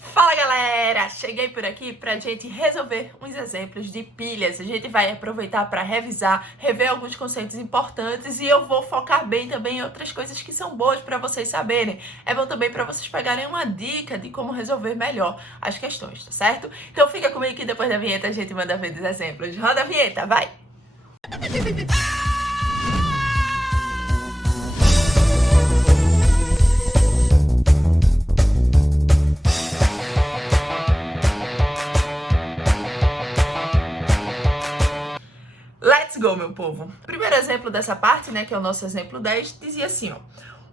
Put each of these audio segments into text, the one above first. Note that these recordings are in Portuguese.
Fala galera, cheguei por aqui pra gente resolver uns exemplos de pilhas. A gente vai aproveitar para revisar, rever alguns conceitos importantes e eu vou focar bem também em outras coisas que são boas para vocês saberem. É bom também para vocês pegarem uma dica de como resolver melhor as questões, tá certo? Então fica comigo que depois da vinheta a gente manda ver os exemplos. Roda a vinheta, vai! Let's go, meu povo! O primeiro exemplo dessa parte, né, que é o nosso exemplo 10, dizia assim, ó.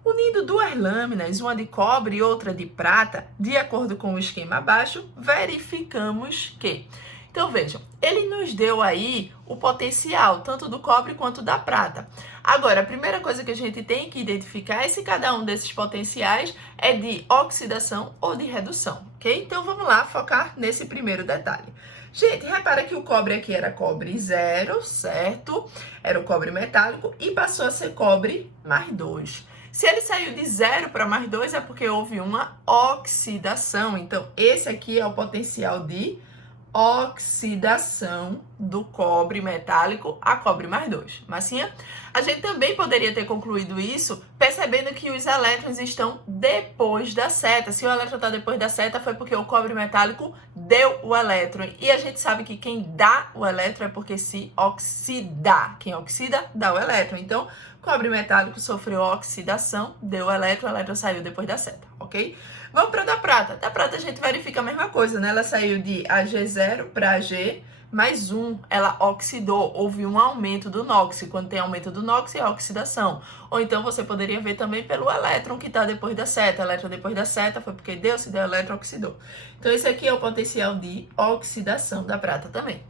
Unindo duas lâminas, uma de cobre e outra de prata, de acordo com o esquema abaixo, verificamos que... Então, vejam, ele nos deu aí o potencial, tanto do cobre quanto da prata. Agora, a primeira coisa que a gente tem que identificar é se cada um desses potenciais é de oxidação ou de redução, ok? Então, vamos lá focar nesse primeiro detalhe. Gente, repara que o cobre aqui era cobre 0, certo? Era o cobre metálico e passou a ser cobre mais 2. Se ele saiu de 0 para mais 2 é porque houve uma oxidação. Então, esse aqui é o potencial de oxidação do cobre metálico a cobre mais 2. Massinha? A gente também poderia ter concluído isso percebendo que os elétrons estão depois da seta. Se o elétron está depois da seta foi porque o cobre metálico deu o elétron. E a gente sabe que quem dá o elétron é porque se oxida. Quem oxida, dá o elétron. Então, cobre metálico sofreu oxidação, deu o elétron saiu depois da seta, ok? Vamos para a da prata. Da prata a gente verifica a mesma coisa, né? Ela saiu de Ag0 para Ag mais 1. Ela oxidou, houve um aumento do NOx. Quando tem aumento do NOx, é oxidação. Ou então você poderia ver também pelo elétron que está depois da seta. O elétron depois da seta foi porque se deu elétron, oxidou. Então esse aqui é o potencial de oxidação da prata também.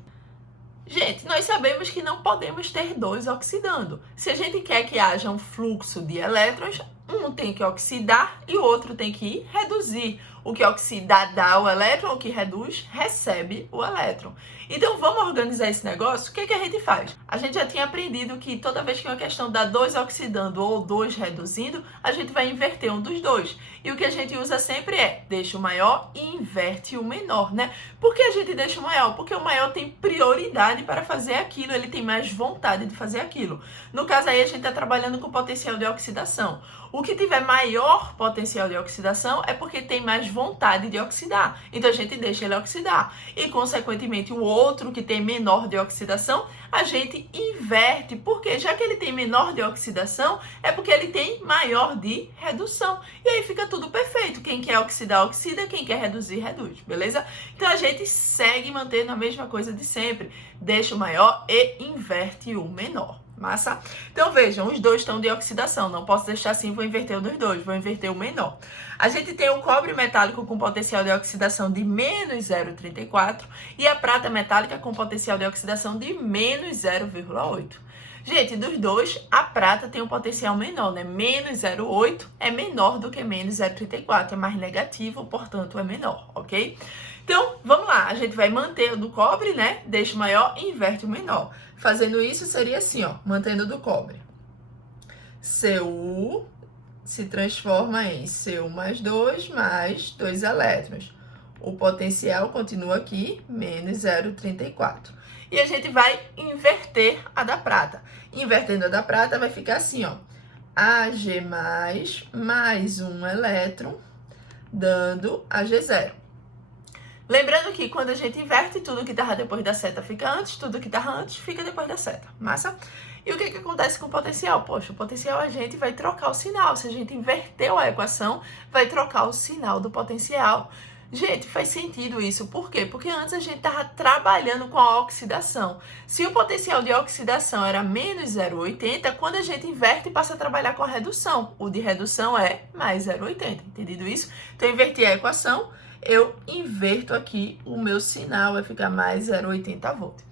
Gente, nós sabemos que não podemos ter dois oxidando. Se a gente quer que haja um fluxo de elétrons, um tem que oxidar e o outro tem que reduzir. O que oxida dá o elétron, o que reduz recebe o elétron. Então vamos organizar esse negócio? O que a gente faz? A gente já tinha aprendido que toda vez que uma questão dá 2 oxidando ou 2 reduzindo, a gente vai inverter um dos dois. E o que a gente usa sempre é deixa o maior e inverte o menor, né? Por que a gente deixa o maior? Porque o maior tem prioridade para fazer aquilo, ele tem mais vontade de fazer aquilo. No caso aí a gente está trabalhando com potencial de oxidação. O que tiver maior potencial de oxidação é porque tem mais vontade de oxidar. Então a gente deixa ele oxidar. E consequentemente o outro que tem menor de oxidação, a gente inverte. Porque já que ele tem menor de oxidação, é porque ele tem maior de redução. E aí fica tudo perfeito. Quem quer oxidar, oxida. Quem quer reduzir, reduz. Beleza? Então a gente segue mantendo a mesma coisa de sempre. Deixa o maior e inverte o menor. Massa? Então vejam, os dois estão de oxidação, não posso deixar assim, vou inverter o dos dois, vou inverter o menor. A gente tem o cobre metálico com potencial de oxidação de menos 0,34 e a prata metálica com potencial de oxidação de menos 0,8. Gente, dos dois, a prata tem um potencial menor, né? Menos 0,8 é menor do que menos 0,34, é mais negativo, portanto é menor, ok? Então, vamos lá, a gente vai manter o do cobre, né? Deixa o maior e inverte o menor. Fazendo isso, seria assim, ó, mantendo o do cobre. Cu se transforma em Cu mais 2 elétrons. O potencial continua aqui, menos 0,34. E a gente vai inverter a da prata. Invertendo a da prata, vai ficar assim, ó. Ag mais 1 elétron, dando Ag0. Lembrando que quando a gente inverte, tudo que estava depois da seta fica antes, tudo que estava antes fica depois da seta. Massa? E o que acontece com o potencial? Poxa, o potencial a gente vai trocar o sinal. Se a gente inverteu a equação, vai trocar o sinal do potencial. Gente, faz sentido isso. Por quê? Porque antes a gente estava trabalhando com a oxidação. Se o potencial de oxidação era menos 0,80, quando a gente inverte, passa a trabalhar com a redução. O de redução é mais 0,80. Entendido isso? Então, eu inverti a equação, eu inverto aqui o meu sinal, vai ficar mais 0,80 volts.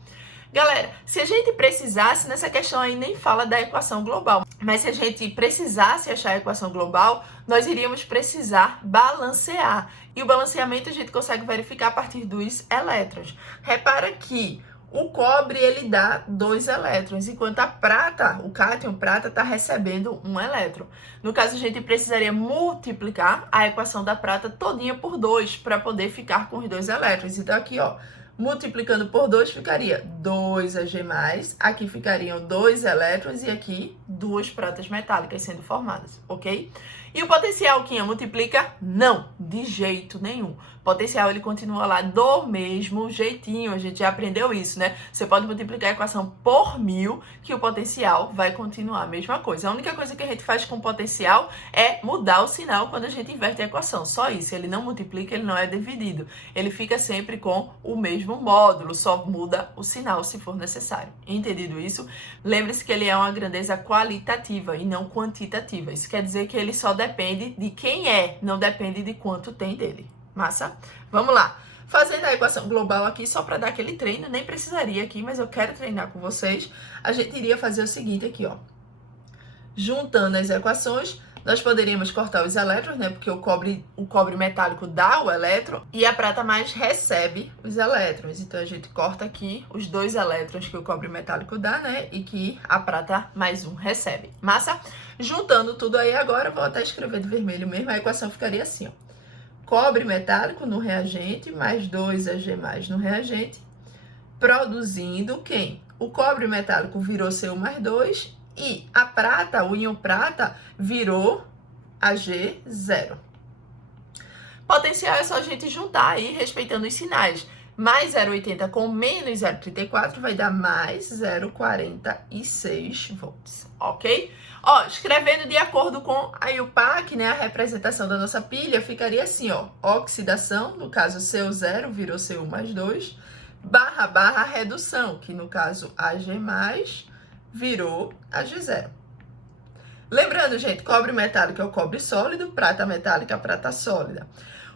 Galera, se a gente precisasse, nessa questão aí nem fala da equação global, mas se a gente precisasse achar a equação global, nós iríamos precisar balancear. E o balanceamento a gente consegue verificar a partir dos elétrons. Repara que O cobre, ele dá 2 elétrons, enquanto a prata, o cátion prata, está recebendo 1 elétron. No caso, a gente precisaria multiplicar a equação da prata todinha por 2 para poder ficar com os 2 elétrons. Então, aqui, ó, multiplicando por 2 ficaria 2 Ag+, aqui ficariam 2 elétrons e aqui 2 pratas metálicas sendo formadas, ok? E o potencial, Quinha, multiplica? Não, de jeito nenhum. O potencial, ele continua lá do mesmo jeitinho, a gente já aprendeu isso, né? Você pode multiplicar a equação por 1000, que o potencial vai continuar a mesma coisa. A única coisa que a gente faz com o potencial é mudar o sinal quando a gente inverte a equação, só isso. Ele não multiplica, ele não é dividido. Ele fica sempre com o mesmo módulo, só muda o sinal se for necessário. Entendido isso? Lembre-se que ele é uma grandeza qualitativa e não quantitativa. Isso quer dizer que ele só depende de quem é, não depende de quanto tem dele. Massa? Vamos lá. Fazendo a equação global aqui, só para dar aquele treino, nem precisaria aqui, mas eu quero treinar com vocês. A gente iria fazer o seguinte aqui, ó. Juntando as equações, nós poderíamos cortar os elétrons, né? Porque o cobre metálico dá o elétron e a prata mais recebe os elétrons. Então, a gente corta aqui os 2 elétrons que o cobre metálico dá, né? E que a prata mais 1 recebe. Massa? Juntando tudo aí agora, vou até escrever de vermelho mesmo, a equação ficaria assim, ó. Cobre metálico no reagente, mais 2 Ag+ no reagente, produzindo quem? O cobre metálico virou Cu+2 e a prata, o íon prata, virou Ag0. Potencial é só a gente juntar aí, respeitando os sinais. Mais 0,80 com menos 0,34 vai dar mais 0,46 volts, ok? Ó, escrevendo de acordo com a IUPAC, né, a representação da nossa pilha, ficaria assim, ó, oxidação, no caso Cu0 virou Cu+2, barra redução, que no caso Ag+ virou Ag0. Lembrando, gente, cobre metálico é o cobre sólido, prata metálica é a prata sólida.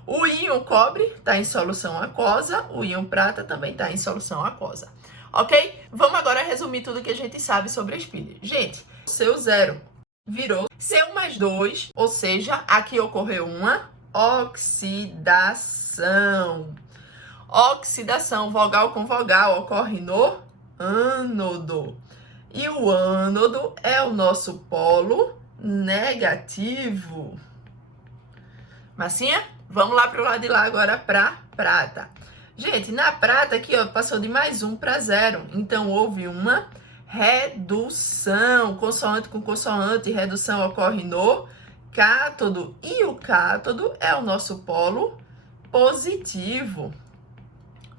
O íon cobre está em solução aquosa, o íon prata também está em solução aquosa, ok? Vamos agora resumir tudo que a gente sabe sobre as pilhas. Gente, Cu0 virou Cu+2, ou seja, aqui ocorreu uma oxidação. Oxidação, vogal com vogal, ocorre no ânodo. E o ânodo é o nosso polo negativo. Massinha? Vamos lá para o lado de lá agora para prata. Gente, na prata aqui, ó, passou de mais 1 para 0. Então, houve uma redução. Consoante com consoante, redução ocorre no cátodo. E o cátodo é o nosso polo positivo.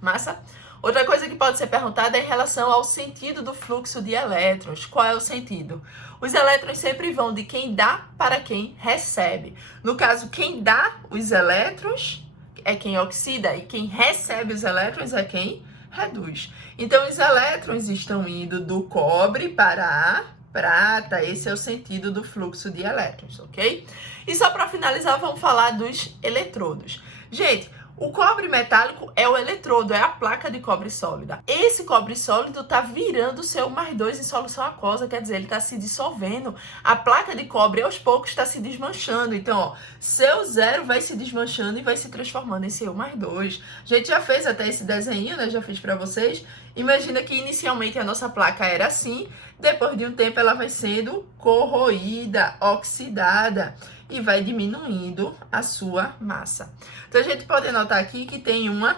Massa? Outra coisa que pode ser perguntada é em relação ao sentido do fluxo de elétrons. Qual é o sentido? Os elétrons sempre vão de quem dá para quem recebe. No caso, quem dá os elétrons é quem oxida e quem recebe os elétrons é quem reduz. Então, os elétrons estão indo do cobre para a prata. Esse é o sentido do fluxo de elétrons, ok? E só para finalizar, vamos falar dos eletrodos. Gente, o cobre metálico é o eletrodo, é a placa de cobre sólida. Esse cobre sólido está virando Cu+2 em solução aquosa, quer dizer, ele está se dissolvendo. A placa de cobre, aos poucos, está se desmanchando. Então, ó, Cu0 vai se desmanchando e vai se transformando em Cu+2. A gente já fez até esse desenho, né? Já fiz para vocês. Imagina que inicialmente a nossa placa era assim, depois de um tempo ela vai sendo corroída, oxidada e vai diminuindo a sua massa. Então, a gente pode anotar aqui que tem uma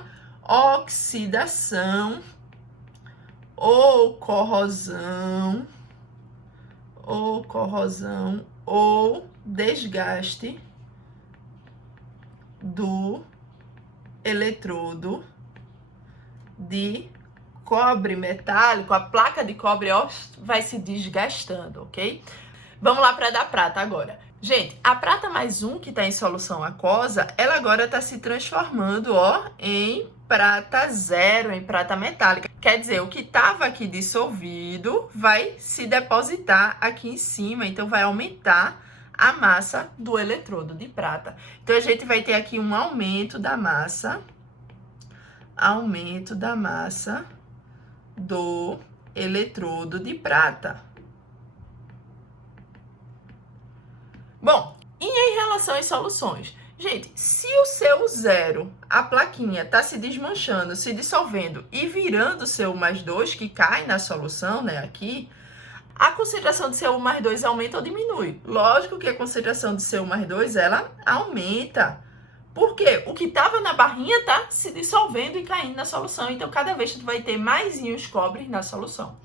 oxidação ou corrosão ou desgaste do eletrodo de cobre metálico. A placa de cobre, ó, vai se desgastando, ok? Vamos lá para dar prata agora. Gente, a prata mais 1, que está em solução aquosa, ela agora está se transformando, ó, em prata 0, em prata metálica. Quer dizer, o que estava aqui dissolvido vai se depositar aqui em cima, então vai aumentar a massa do eletrodo de prata. Então, a gente vai ter aqui um aumento da massa do eletrodo de prata. Bom, e em relação às soluções? Gente, se o seu zero, a plaquinha, tá se desmanchando, se dissolvendo e virando o CO+2, que cai na solução, né, aqui, a concentração de CO+2 aumenta ou diminui? Lógico que a concentração de CO+2, ela aumenta. Por quê? O que estava na barrinha tá se dissolvendo e caindo na solução. Então, cada vez tu vai ter mais íons cobre na solução.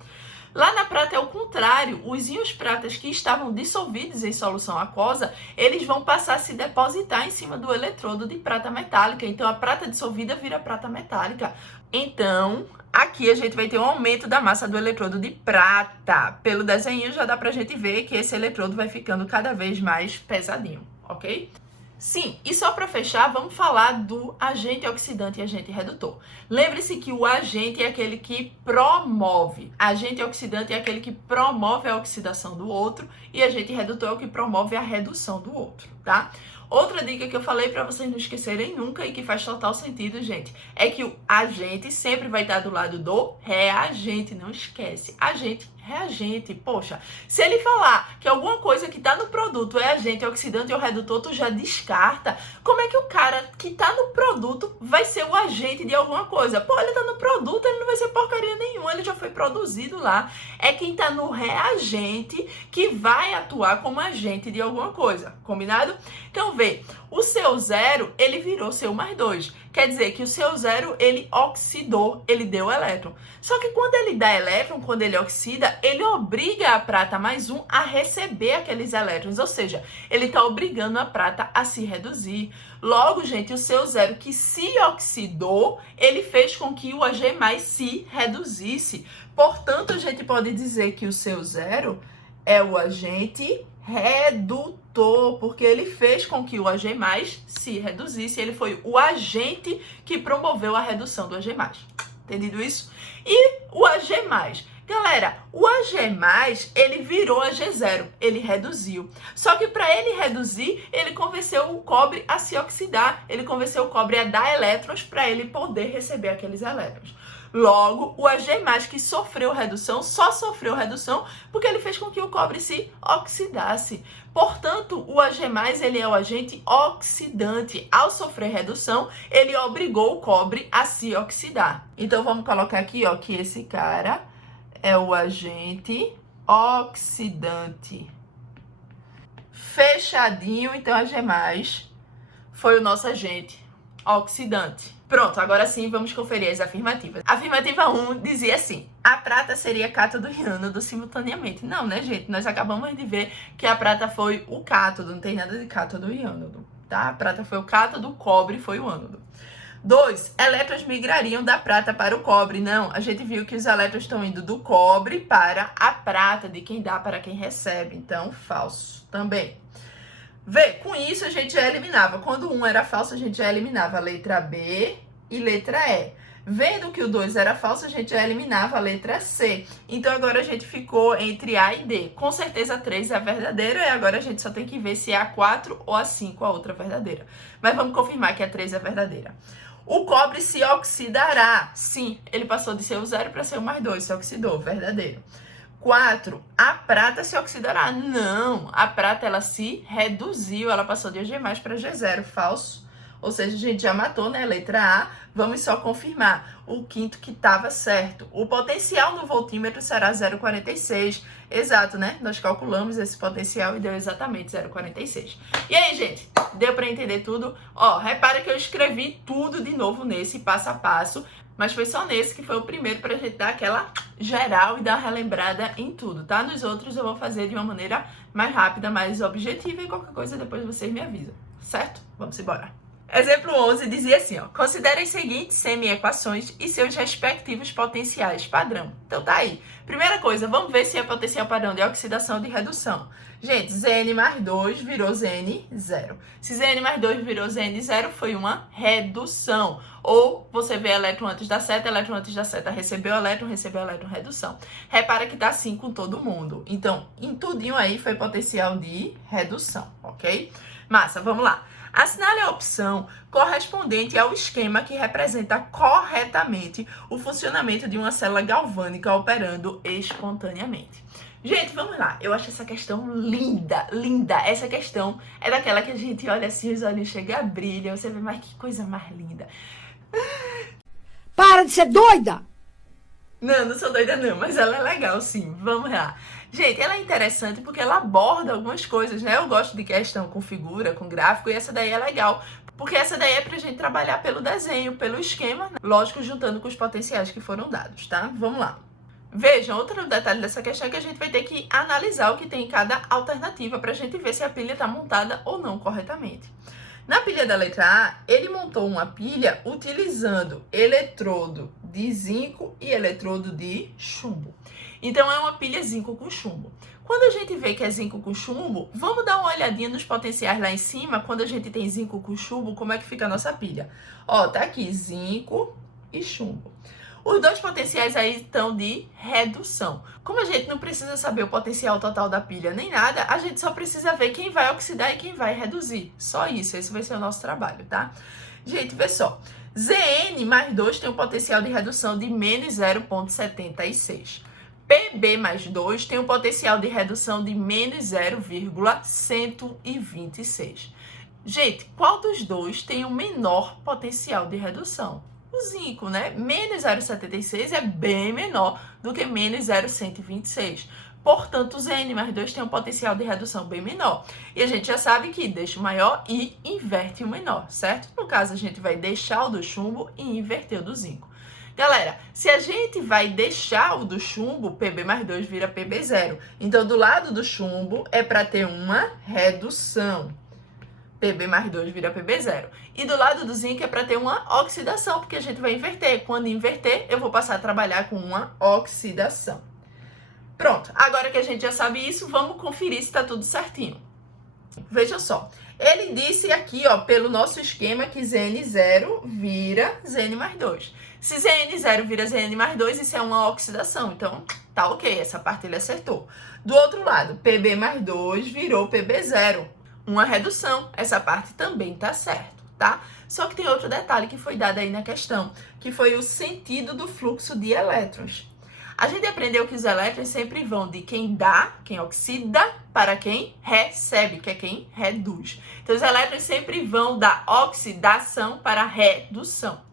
Lá na prata é o contrário. Os íons pratas que estavam dissolvidos em solução aquosa, eles vão passar a se depositar em cima do eletrodo de prata metálica. Então, a prata dissolvida vira prata metálica. Então, aqui a gente vai ter um aumento da massa do eletrodo de prata. Pelo desenho já dá pra gente ver que esse eletrodo vai ficando cada vez mais pesadinho, ok? Sim, e só para fechar, vamos falar do agente oxidante e agente redutor. Lembre-se que o agente é aquele que promove. Agente oxidante é aquele que promove a oxidação do outro e agente redutor é o que promove a redução do outro, tá? Outra dica que eu falei para vocês não esquecerem nunca e que faz total sentido, gente, é que o agente sempre vai estar do lado do reagente. Não esquece, agente, reagente. Poxa, se ele falar que alguma coisa que está no produto é agente oxidante ou redutor, tu já descarta. Como é que o cara que está no produto vai ser o agente de alguma coisa? Pô, ele está no produto, ele não vai ser porcaria nenhuma, ele já foi produzido lá. É quem está no reagente que vai atuar como agente de alguma coisa, combinado? Então, vê, o seu zero, ele virou CO+2. Quer dizer que o seu zero, ele oxidou, ele deu elétron. Só que quando ele dá elétron, quando ele oxida, ele obriga a prata mais um a receber aqueles elétrons. Ou seja, ele está obrigando a prata a se reduzir. Logo, gente, o seu zero que se oxidou, ele fez com que o Ag+ se reduzisse. Portanto, a gente pode dizer que o seu zero é o agente redutor, porque ele fez com que o Ag+ se reduzisse. Ele foi o agente que promoveu a redução do Ag+. Entendido isso? E o Ag+, galera, o Ag+, ele virou Ag0, ele reduziu. Só que para ele reduzir, ele convenceu o cobre a se oxidar, ele convenceu o cobre a dar elétrons para ele poder receber aqueles elétrons. Logo, o Ag+, que sofreu redução, só sofreu redução porque ele fez com que o cobre se oxidasse. Portanto, o Ag+, ele é o agente oxidante. Ao sofrer redução, ele obrigou o cobre a se oxidar. Então, vamos colocar aqui, ó, que esse cara é o agente oxidante. Fechadinho, então, Ag+ foi o nosso agente oxidante. Pronto, agora sim vamos conferir as afirmativas. A afirmativa 1 dizia assim: a prata seria cátodo e ânodo simultaneamente. Não, né, gente? Nós acabamos de ver que a prata foi o cátodo, não tem nada de cátodo e ânodo, tá? A prata foi o cátodo, o cobre foi o ânodo. 2, elétrons migrariam da prata para o cobre. Não, a gente viu que os elétrons estão indo do cobre para a prata, de quem dá para quem recebe. Então, falso também. Vê, com isso a gente já eliminava. Quando um era falso, a gente já eliminava a letra B e letra E. Vendo que o 2 era falso, a gente já eliminava a letra C. Então, agora a gente ficou entre A e D. Com certeza, a 3 é a verdadeira e agora a gente só tem que ver se é a 4 ou a 5 a outra verdadeira. Mas vamos confirmar que a 3 é verdadeira. O cobre se oxidará. Sim, ele passou de CO0 para CO+2, se oxidou, verdadeiro. 4, a prata se oxidará. Não, a prata ela se reduziu, ela passou de Ag+ para G0, falso. Ou seja, a gente já matou, né? Letra A. Vamos só confirmar o quinto que estava certo. O potencial no voltímetro será 0,46. Exato, né? Nós calculamos esse potencial e deu exatamente 0,46. E aí, gente? Deu para entender tudo? Ó, repara que eu escrevi tudo de novo nesse passo a passo, mas foi só nesse que foi o primeiro para a gente dar aquela geral e dar uma relembrada em tudo, tá? Nos outros eu vou fazer de uma maneira mais rápida, mais objetiva e qualquer coisa depois vocês me avisam, certo? Vamos embora. Exemplo 11 dizia assim, ó: considere as seguintes semi-equações e seus respectivos potenciais padrão. Então tá aí. Primeira coisa, vamos ver se é potencial padrão de oxidação ou de redução. Gente, Zn mais 2 virou Zn0. Se Zn mais 2 virou Zn0, foi uma redução. Ou você vê elétron antes da seta, recebeu elétron, redução. Repara que tá assim com todo mundo. Então, em tudinho aí foi potencial de redução, ok? Massa, vamos lá. Assinale a opção correspondente ao esquema que representa corretamente o funcionamento de uma célula galvânica operando espontaneamente. Gente, vamos lá. Eu acho essa questão linda, linda. Essa questão é daquela que a gente olha assim, os olhos chegam a brilhar. Você vê, mas que coisa mais linda. Para de ser doida! Não sou doida não, mas ela é legal sim. Vamos lá. Gente, ela é interessante porque ela aborda algumas coisas, né? Eu gosto de questão com figura, com gráfico, e essa daí é legal. Porque essa daí é pra gente trabalhar pelo desenho, pelo esquema, né? Lógico, juntando com os potenciais que foram dados, tá? Vamos lá. Vejam, outro detalhe dessa questão é que a gente vai ter que analisar o que tem em cada alternativa para a gente ver se a pilha está montada ou não corretamente. Na pilha da letra A, ele montou uma pilha utilizando eletrodo de zinco e eletrodo de chumbo. Então, é uma pilha zinco com chumbo. Quando a gente vê que é zinco com chumbo, vamos dar uma olhadinha nos potenciais lá em cima. Quando a gente tem zinco com chumbo, como é que fica a nossa pilha? Ó, tá aqui zinco e chumbo. Os dois potenciais aí estão de redução. Como a gente não precisa saber o potencial total da pilha nem nada, a gente só precisa ver quem vai oxidar e quem vai reduzir. Só isso, esse vai ser o nosso trabalho, tá? Gente, vê só. Zn mais 2 tem um potencial de redução de menos 0,76. Pb mais 2 tem um potencial de redução de menos 0,126. Gente, qual dos dois tem o menor potencial de redução? O zinco, né? Menos 0,76 é bem menor do que menos 0,126. Portanto, o Zn mais 2 tem um potencial de redução bem menor. E a gente já sabe que deixa o maior e inverte o menor, certo? No caso, a gente vai deixar o do chumbo e inverter o do zinco. Galera, se a gente vai deixar o do chumbo, Pb mais 2 vira Pb0. Então, do lado do chumbo é para ter uma redução. Pb mais 2 vira Pb0. E do lado do zinco é para ter uma oxidação, porque a gente vai inverter. Quando inverter, eu vou passar a trabalhar com uma oxidação. Pronto, agora que a gente já sabe isso, vamos conferir se está tudo certinho. Veja só, ele disse aqui, ó, pelo nosso esquema, que Zn0 vira Zn mais 2. Se Zn0 vira Zn mais 2, isso é uma oxidação, então tá ok, essa parte ele acertou. Do outro lado, Pb mais 2 virou Pb0. Uma redução, essa parte também tá certo, tá? Só que tem outro detalhe que foi dado aí na questão, que foi o sentido do fluxo de elétrons. A gente aprendeu que os elétrons sempre vão de quem dá, quem oxida, para quem recebe, que é quem reduz. Então, os elétrons sempre vão da oxidação para a redução.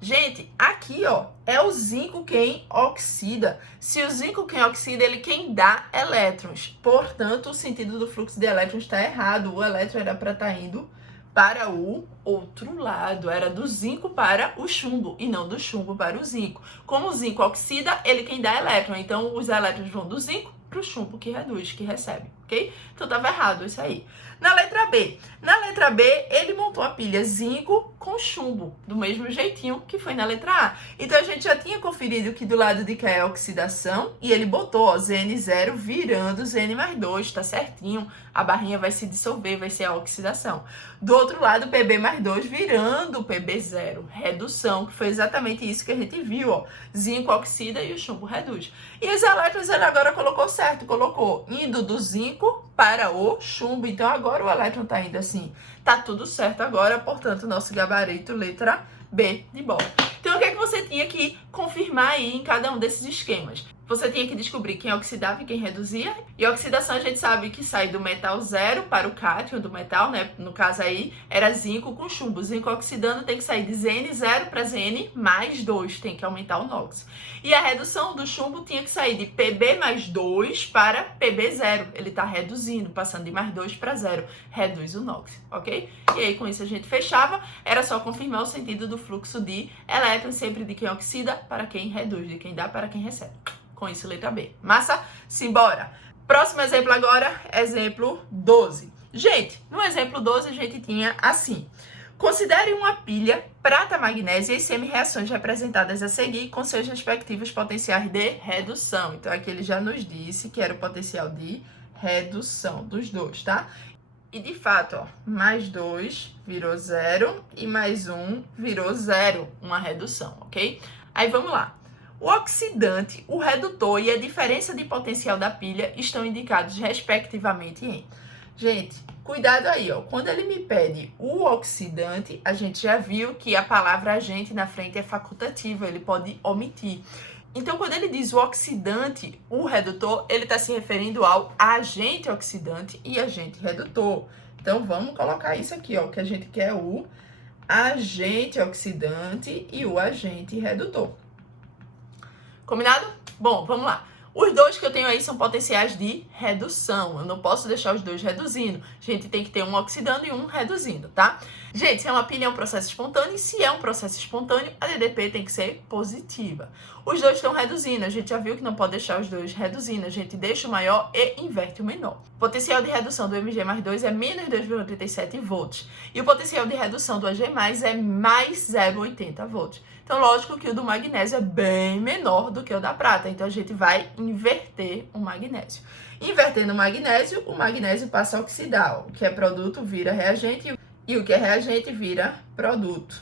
Gente, aqui, ó, é o zinco quem oxida. Se o zinco quem oxida, ele quem dá elétrons. Portanto, o sentido do fluxo de elétrons está errado. O elétron era para estar indo para o outro lado. Era do zinco para o chumbo e não do chumbo para o zinco. Como o zinco oxida, ele quem dá elétron. Então, os elétrons vão do zinco para o chumbo que reduz, que recebe, ok? Então, estava errado isso aí. Na letra B, ele montou a pilha zinco com chumbo, do mesmo jeitinho que foi na letra A. Então, a gente já tinha conferido que do lado de cá é a oxidação, e ele botou, ó, Zn0 virando Zn mais 2, tá certinho. A barrinha vai se dissolver, vai ser a oxidação. Do outro lado, Pb mais 2 virando Pb0, redução, que foi exatamente isso que a gente viu, ó. Zinco oxida e o chumbo reduz. E os elétrons ele agora colocou certo, colocou indo do zinco para o chumbo. Então, agora o elétron tá indo assim. Tá tudo certo agora, portanto, nosso gabarito, letra B de bola. Então, o que é que você tinha que confirmar aí em cada um desses esquemas? Você tinha que descobrir quem oxidava e quem reduzia. E a oxidação a gente sabe que sai do metal 0 para o cátion do metal, né? No caso aí, era zinco com chumbo. Zinco oxidando tem que sair de Zn0 para Zn mais 2. Tem que aumentar o NOx. E a redução do chumbo tinha que sair de Pb mais 2 para Pb0. Ele está reduzindo, passando de mais 2 para 0. Reduz o NOx, ok? E aí, com isso, a gente fechava. Era só confirmar o sentido do fluxo de elétrons, sempre de quem oxida para quem reduz, de quem dá para quem recebe. Com isso, letra B. Massa? Simbora! Próximo exemplo agora, exemplo 12. Gente, no exemplo 12 a gente tinha assim. Considere uma pilha prata-magnésia e semi-reações representadas a seguir com seus respectivos potenciais de redução. Então, aqui ele já nos disse que era o potencial de redução dos dois, tá? E de fato, ó, mais 2 virou 0 e mais 1 virou 0, uma redução, ok? Aí vamos lá. O oxidante, o redutor e a diferença de potencial da pilha estão indicados respectivamente em... Gente, cuidado aí, ó. Quando ele me pede o oxidante, a gente já viu que a palavra agente na frente é facultativa, ele pode omitir. Então, quando ele diz o oxidante, o redutor, ele está se referindo ao agente oxidante e agente redutor. Então, vamos colocar isso aqui, ó, que a gente quer o agente oxidante e o agente redutor. Combinado? Bom, vamos lá. Os dois que eu tenho aí são potenciais de redução. Eu não posso deixar os dois reduzindo. A gente tem que ter um oxidando e um reduzindo, tá? Gente, se é uma pilha, é um processo espontâneo. E se é um processo espontâneo, a DDP tem que ser positiva. Os dois estão reduzindo. A gente já viu que não pode deixar os dois reduzindo. A gente deixa o maior e inverte o menor. O potencial de redução do Mg mais 2 é menos 2,37 volts. E o potencial de redução do Ag mais é mais 0,80 volts. Então, lógico que o do magnésio é bem menor do que o da prata. Então, a gente vai inverter o magnésio. Invertendo o magnésio passa a oxidar. O que é produto vira reagente e o que é reagente vira produto.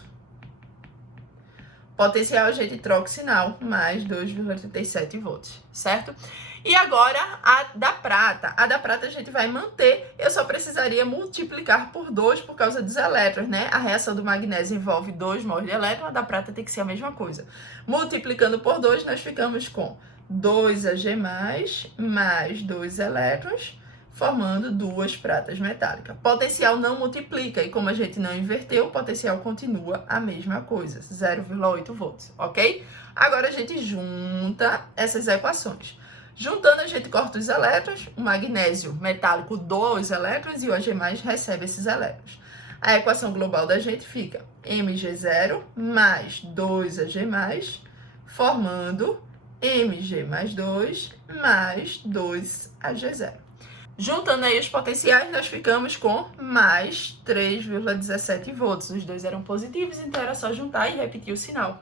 Potencial agente hidroxinal, mais 2,37 volts, certo? E agora, a da prata. A da prata a gente vai manter. Eu só precisaria multiplicar por 2 por causa dos elétrons, né? A reação do magnésio envolve 2 mols de elétron, a da prata tem que ser a mesma coisa. Multiplicando por 2, nós ficamos com 2Ag+, mais 2 elétrons, formando 2 pratas metálicas. Potencial não multiplica, e como a gente não inverteu, o potencial continua a mesma coisa, 0,8 volts, ok? Agora a gente junta essas equações. Juntando, a gente corta os elétrons, o magnésio metálico doa os elétrons e o Ag+ recebe esses elétrons. A equação global da gente fica Mg0 mais 2Ag+, formando Mg mais 2 mais 2Ag0. Juntando aí os potenciais, nós ficamos com mais 3,17 volts. Os dois eram positivos, então era só juntar e repetir o sinal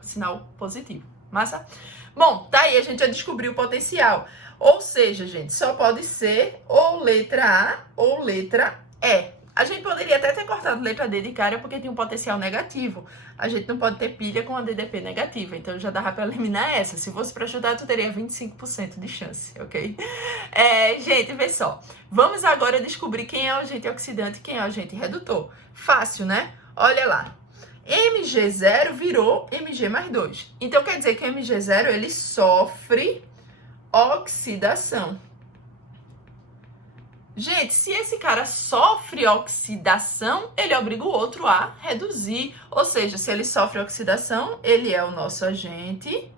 positivo. Massa? Bom, tá aí, a gente já descobriu o potencial. Ou seja, gente, só pode ser ou letra A ou letra E. A gente poderia até ter cortado letra D de cara porque tem um potencial negativo. A gente não pode ter pilha com a DDP negativa, então já dava para eliminar essa. Se fosse para ajudar, tu teria 25% de chance, ok? Gente, vê só. Vamos agora descobrir quem é o agente oxidante e quem é o agente redutor. Fácil, né? Olha lá. Mg0 virou Mg mais 2. Então, quer dizer que o Mg0, ele sofre oxidação. Gente, se esse cara sofre oxidação, ele obriga o outro a reduzir. Ou seja, se ele sofre oxidação, ele é o nosso agente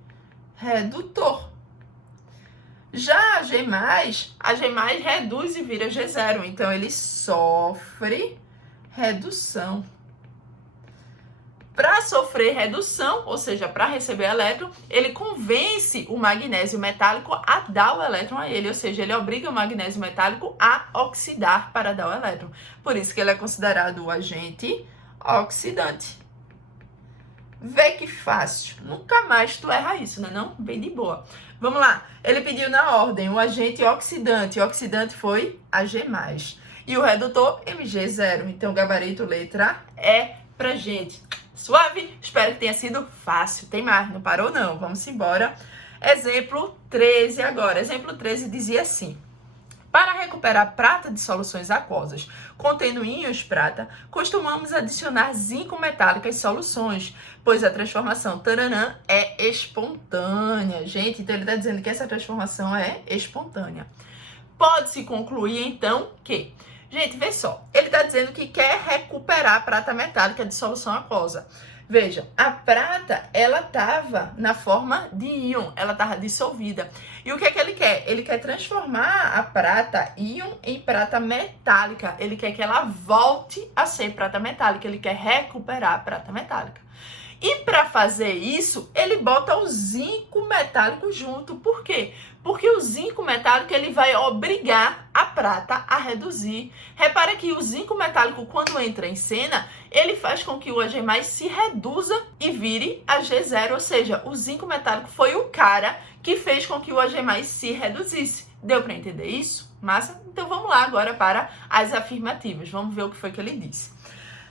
redutor. Já a G+, reduz e vira G0. Então, ele sofre redução. Para sofrer redução, ou seja, para receber elétron, ele convence o magnésio metálico a dar o elétron a ele, ou seja, ele obriga o magnésio metálico a oxidar para dar o elétron. Por isso que ele é considerado o agente oxidante. Vê que fácil. Nunca mais tu erra isso, né não? Bem de boa. Vamos lá. Ele pediu na ordem o agente oxidante. O oxidante foi Ag+. E o redutor, Mg0. Então, gabarito letra E pra gente. Suave? Espero que tenha sido fácil. Tem mais, não parou não. Vamos embora. Exemplo 13 agora. Exemplo 13 dizia assim. Para recuperar prata de soluções aquosas contendo íons prata, costumamos adicionar zinco metálico às soluções, pois a transformação taranã é espontânea. Gente, então ele está dizendo que essa transformação é espontânea. Pode-se concluir, então, que... Gente, vê só, ele está dizendo que quer recuperar a prata metálica de solução aquosa. Veja, a prata, ela estava na forma de íon, ela estava dissolvida. E o que é que ele quer? Ele quer transformar a prata íon em prata metálica. Ele quer que ela volte a ser prata metálica, ele quer recuperar a prata metálica. E para fazer isso, ele bota o zinco metálico junto. Por quê? Porque o zinco metálico ele vai obrigar a prata a reduzir. Repara que o zinco metálico, quando entra em cena, ele faz com que o Ag+ se reduza e vire Ag0. Ou seja, o zinco metálico foi o cara que fez com que o Ag+ se reduzisse. Deu para entender isso? Massa? Então vamos lá agora para as afirmativas. Vamos ver o que foi que ele disse.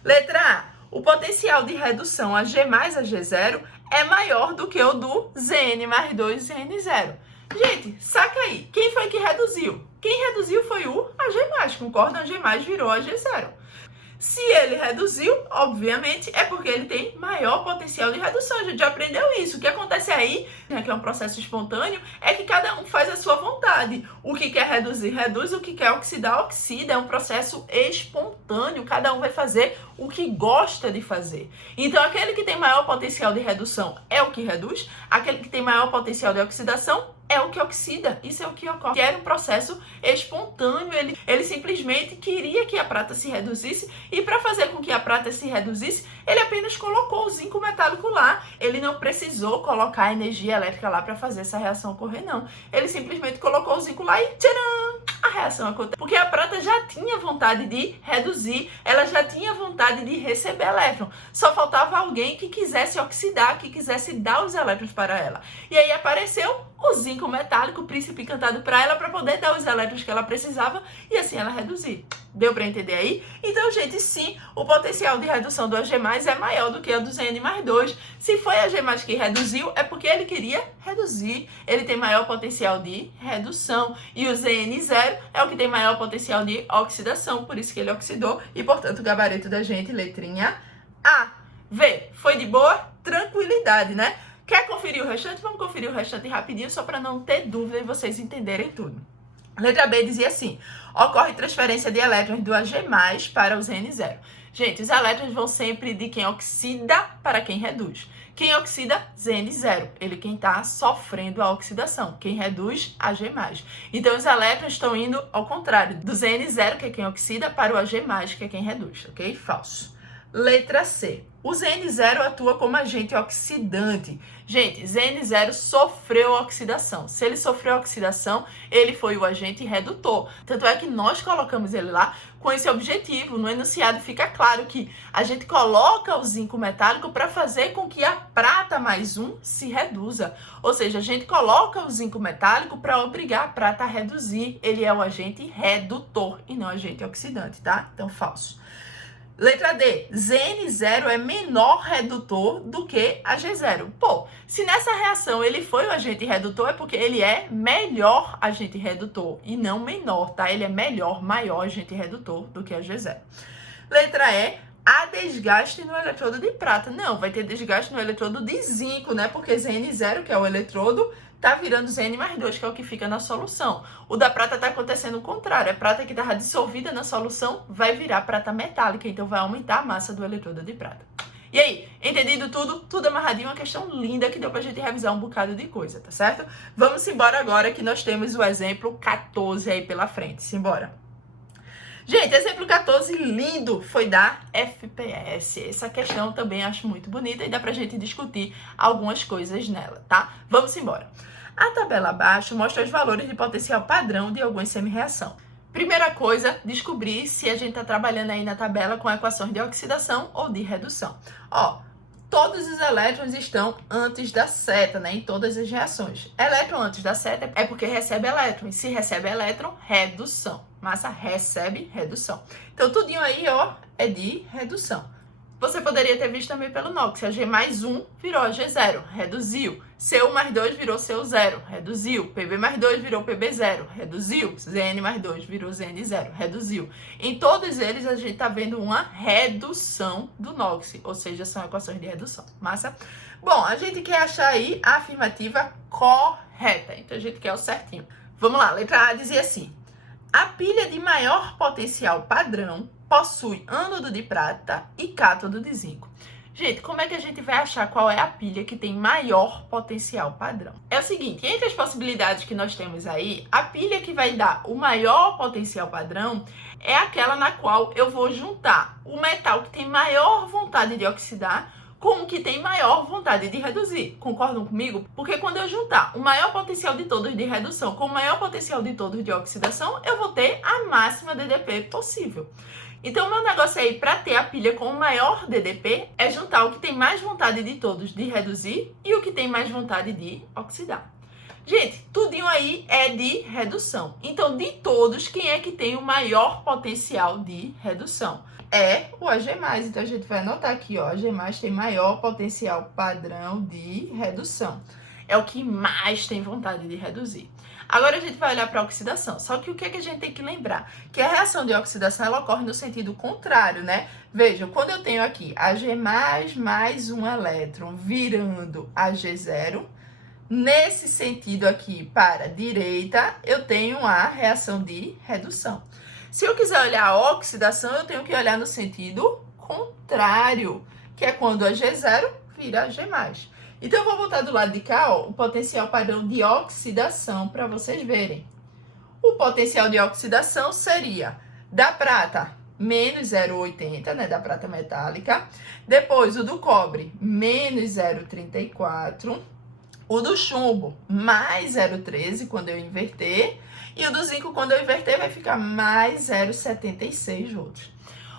Letra A. O potencial de redução Ag+ Ag0 é maior do que o do Zn mais 2 Zn0. Gente, saca aí. Quem foi que reduziu? Quem reduziu foi o Ag+, concorda? Ag+ virou Ag0. Se ele reduziu, obviamente, é porque ele tem maior potencial de redução. A gente já aprendeu isso. O que acontece aí, né, que é um processo espontâneo, é que cada um faz a sua vontade. O que quer reduzir, reduz. O que quer oxidar, oxida. É um processo espontâneo. Cada um vai fazer o que gosta de fazer. Então, aquele que tem maior potencial de redução é o que reduz. Aquele que tem maior potencial de oxidação é o que oxida. Isso é o que ocorre. Que era um processo espontâneo. Ele simplesmente queria que a prata se reduzisse, e para fazer com que a prata se reduzisse, ele apenas colocou o zinco metálico lá. Ele não precisou colocar energia elétrica lá para fazer essa reação ocorrer, não. Ele simplesmente colocou o zinco lá e tcharam! A reação aconteceu. Porque a prata já tinha vontade de reduzir, ela já tinha vontade de receber elétron. Só faltava alguém que quisesse oxidar, que quisesse dar os elétrons para ela. E aí apareceu o zinco metálico, o príncipe encantado, para ela, para poder dar os elétrons que ela precisava e assim ela reduzir. Deu para entender aí? Então, gente, sim, o potencial de redução do Ag+, é maior do que o do Zn+2. Se foi Ag+, que reduziu, é porque ele queria reduzir. Ele tem maior potencial de redução. E o Zn0 é o que tem maior potencial de oxidação, por isso que ele oxidou. E, portanto, o gabarito da gente, letrinha A. V. Foi de boa? Tranquilidade, né? Quer conferir o restante? Vamos conferir o restante rapidinho, só para não ter dúvida e vocês entenderem tudo. Letra B dizia assim: ocorre transferência de elétrons do Ag+ para o Zn0. Gente, os elétrons vão sempre de quem oxida para quem reduz. Quem oxida, Zn0. Ele quem está sofrendo a oxidação. Quem reduz, Ag+. Então, os elétrons estão indo ao contrário, do Zn0, que é quem oxida, para o Ag+, que é quem reduz, ok? Falso. Letra C. O Zn0 atua como agente oxidante. Gente, Zn0 sofreu oxidação. Se ele sofreu oxidação, ele foi o agente redutor. Tanto é que nós colocamos ele lá com esse objetivo. No enunciado fica claro que a gente coloca o zinco metálico para fazer com que a prata mais 1 se reduza. Ou seja, a gente coloca o zinco metálico para obrigar a prata a reduzir. Ele é o agente redutor e não agente oxidante, tá? Então, falso. Letra D, Zn0 é menor redutor do que Ag0. Pô, se nessa reação ele foi o agente redutor, é porque ele é melhor agente redutor e não menor, tá? Ele é melhor, maior agente redutor do que Ag0. Letra E, há desgaste no eletrodo de prata. Não, vai ter desgaste no eletrodo de zinco, né? Porque Zn0, que é o eletrodo, tá virando Zn+2, que é o que fica na solução. O da prata tá acontecendo o contrário. A prata que estava dissolvida na solução vai virar prata metálica, então vai aumentar a massa do eletrodo de prata. E aí, entendido tudo? Tudo amarradinho, uma questão linda que deu pra gente revisar um bocado de coisa, tá certo? Vamos embora agora que nós temos o exemplo 14 aí pela frente. Simbora. Gente, exemplo 14 lindo foi da FPS. Essa questão também acho muito bonita e dá pra gente discutir algumas coisas nela, tá? Vamos embora. A tabela abaixo mostra os valores de potencial padrão de algumas semi-reação. Primeira coisa, descobrir se a gente está trabalhando aí na tabela com equações de oxidação ou de redução. Ó, todos os elétrons estão antes da seta, né, em todas as reações. Elétron antes da seta é porque recebe elétron, e se recebe elétron, redução. Massa recebe redução. Então, tudinho aí, ó, é de redução. Você poderia ter visto também pelo NOx. Ag+1 virou Ag0, reduziu. Cu+2 virou Cu0, reduziu. Pb+2 virou Pb0, reduziu. Zn+2 virou Zn0, reduziu. Em todos eles, a gente está vendo uma redução do NOx, ou seja, são equações de redução. Massa? Bom, a gente quer achar aí a afirmativa correta. Então, a gente quer o certinho. Vamos lá, letra A dizia assim: a pilha de maior potencial padrão possui ânodo de prata e cátodo de zinco. Gente, como é que a gente vai achar qual é a pilha que tem maior potencial padrão? É o seguinte, entre as possibilidades que nós temos aí, a pilha que vai dar o maior potencial padrão é aquela na qual eu vou juntar o metal que tem maior vontade de oxidar com o que tem maior vontade de reduzir. Concordam comigo? Porque quando eu juntar o maior potencial de todos de redução com o maior potencial de todos de oxidação, eu vou ter a máxima DDP possível. Então, o meu negócio aí para ter a pilha com o maior DDP é juntar o que tem mais vontade de todos de reduzir e o que tem mais vontade de oxidar. Gente, tudinho aí é de redução. Então, de todos, quem é que tem o maior potencial de redução? É o Ag+. Então, a gente vai anotar aqui, ó, Ag+ tem maior potencial padrão de redução. É o que mais tem vontade de reduzir. Agora a gente vai olhar para a oxidação. Só que o que é que a gente tem que lembrar? Que a reação de oxidação ela ocorre no sentido contrário, né? Vejam, quando eu tenho aqui Ag+, mais um elétron virando Ag0, nesse sentido aqui para a direita, eu tenho a reação de redução. Se eu quiser olhar a oxidação, eu tenho que olhar no sentido contrário, que é quando Ag0 vira Ag+. Então, eu vou botar do lado de cá, ó, o potencial padrão de oxidação para vocês verem. O potencial de oxidação seria da prata menos 0,80, né, da prata metálica. Depois, o do cobre, menos 0,34. O do chumbo, mais 0,13 quando eu inverter. E o do zinco, quando eu inverter, vai ficar mais 0,76 joules.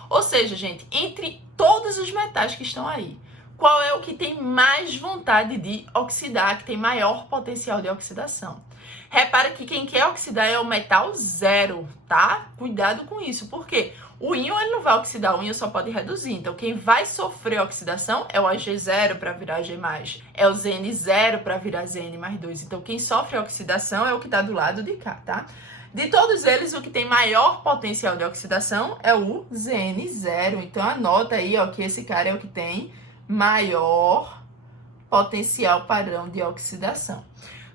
Ou seja, gente, entre todos os metais que estão aí, qual é o que tem mais vontade de oxidar, que tem maior potencial de oxidação? Repara que quem quer oxidar é o metal 0, tá? Cuidado com isso, porque o íon ele não vai oxidar, o íon só pode reduzir. Então, quem vai sofrer oxidação é o Ag0 para virar Ag+, é o Zn0 para virar Zn+2. Então, quem sofre oxidação é o que está do lado de cá, tá? De todos eles, o que tem maior potencial de oxidação é o Zn0. Então, anota aí, ó, que esse cara é o que tem maior potencial padrão de oxidação.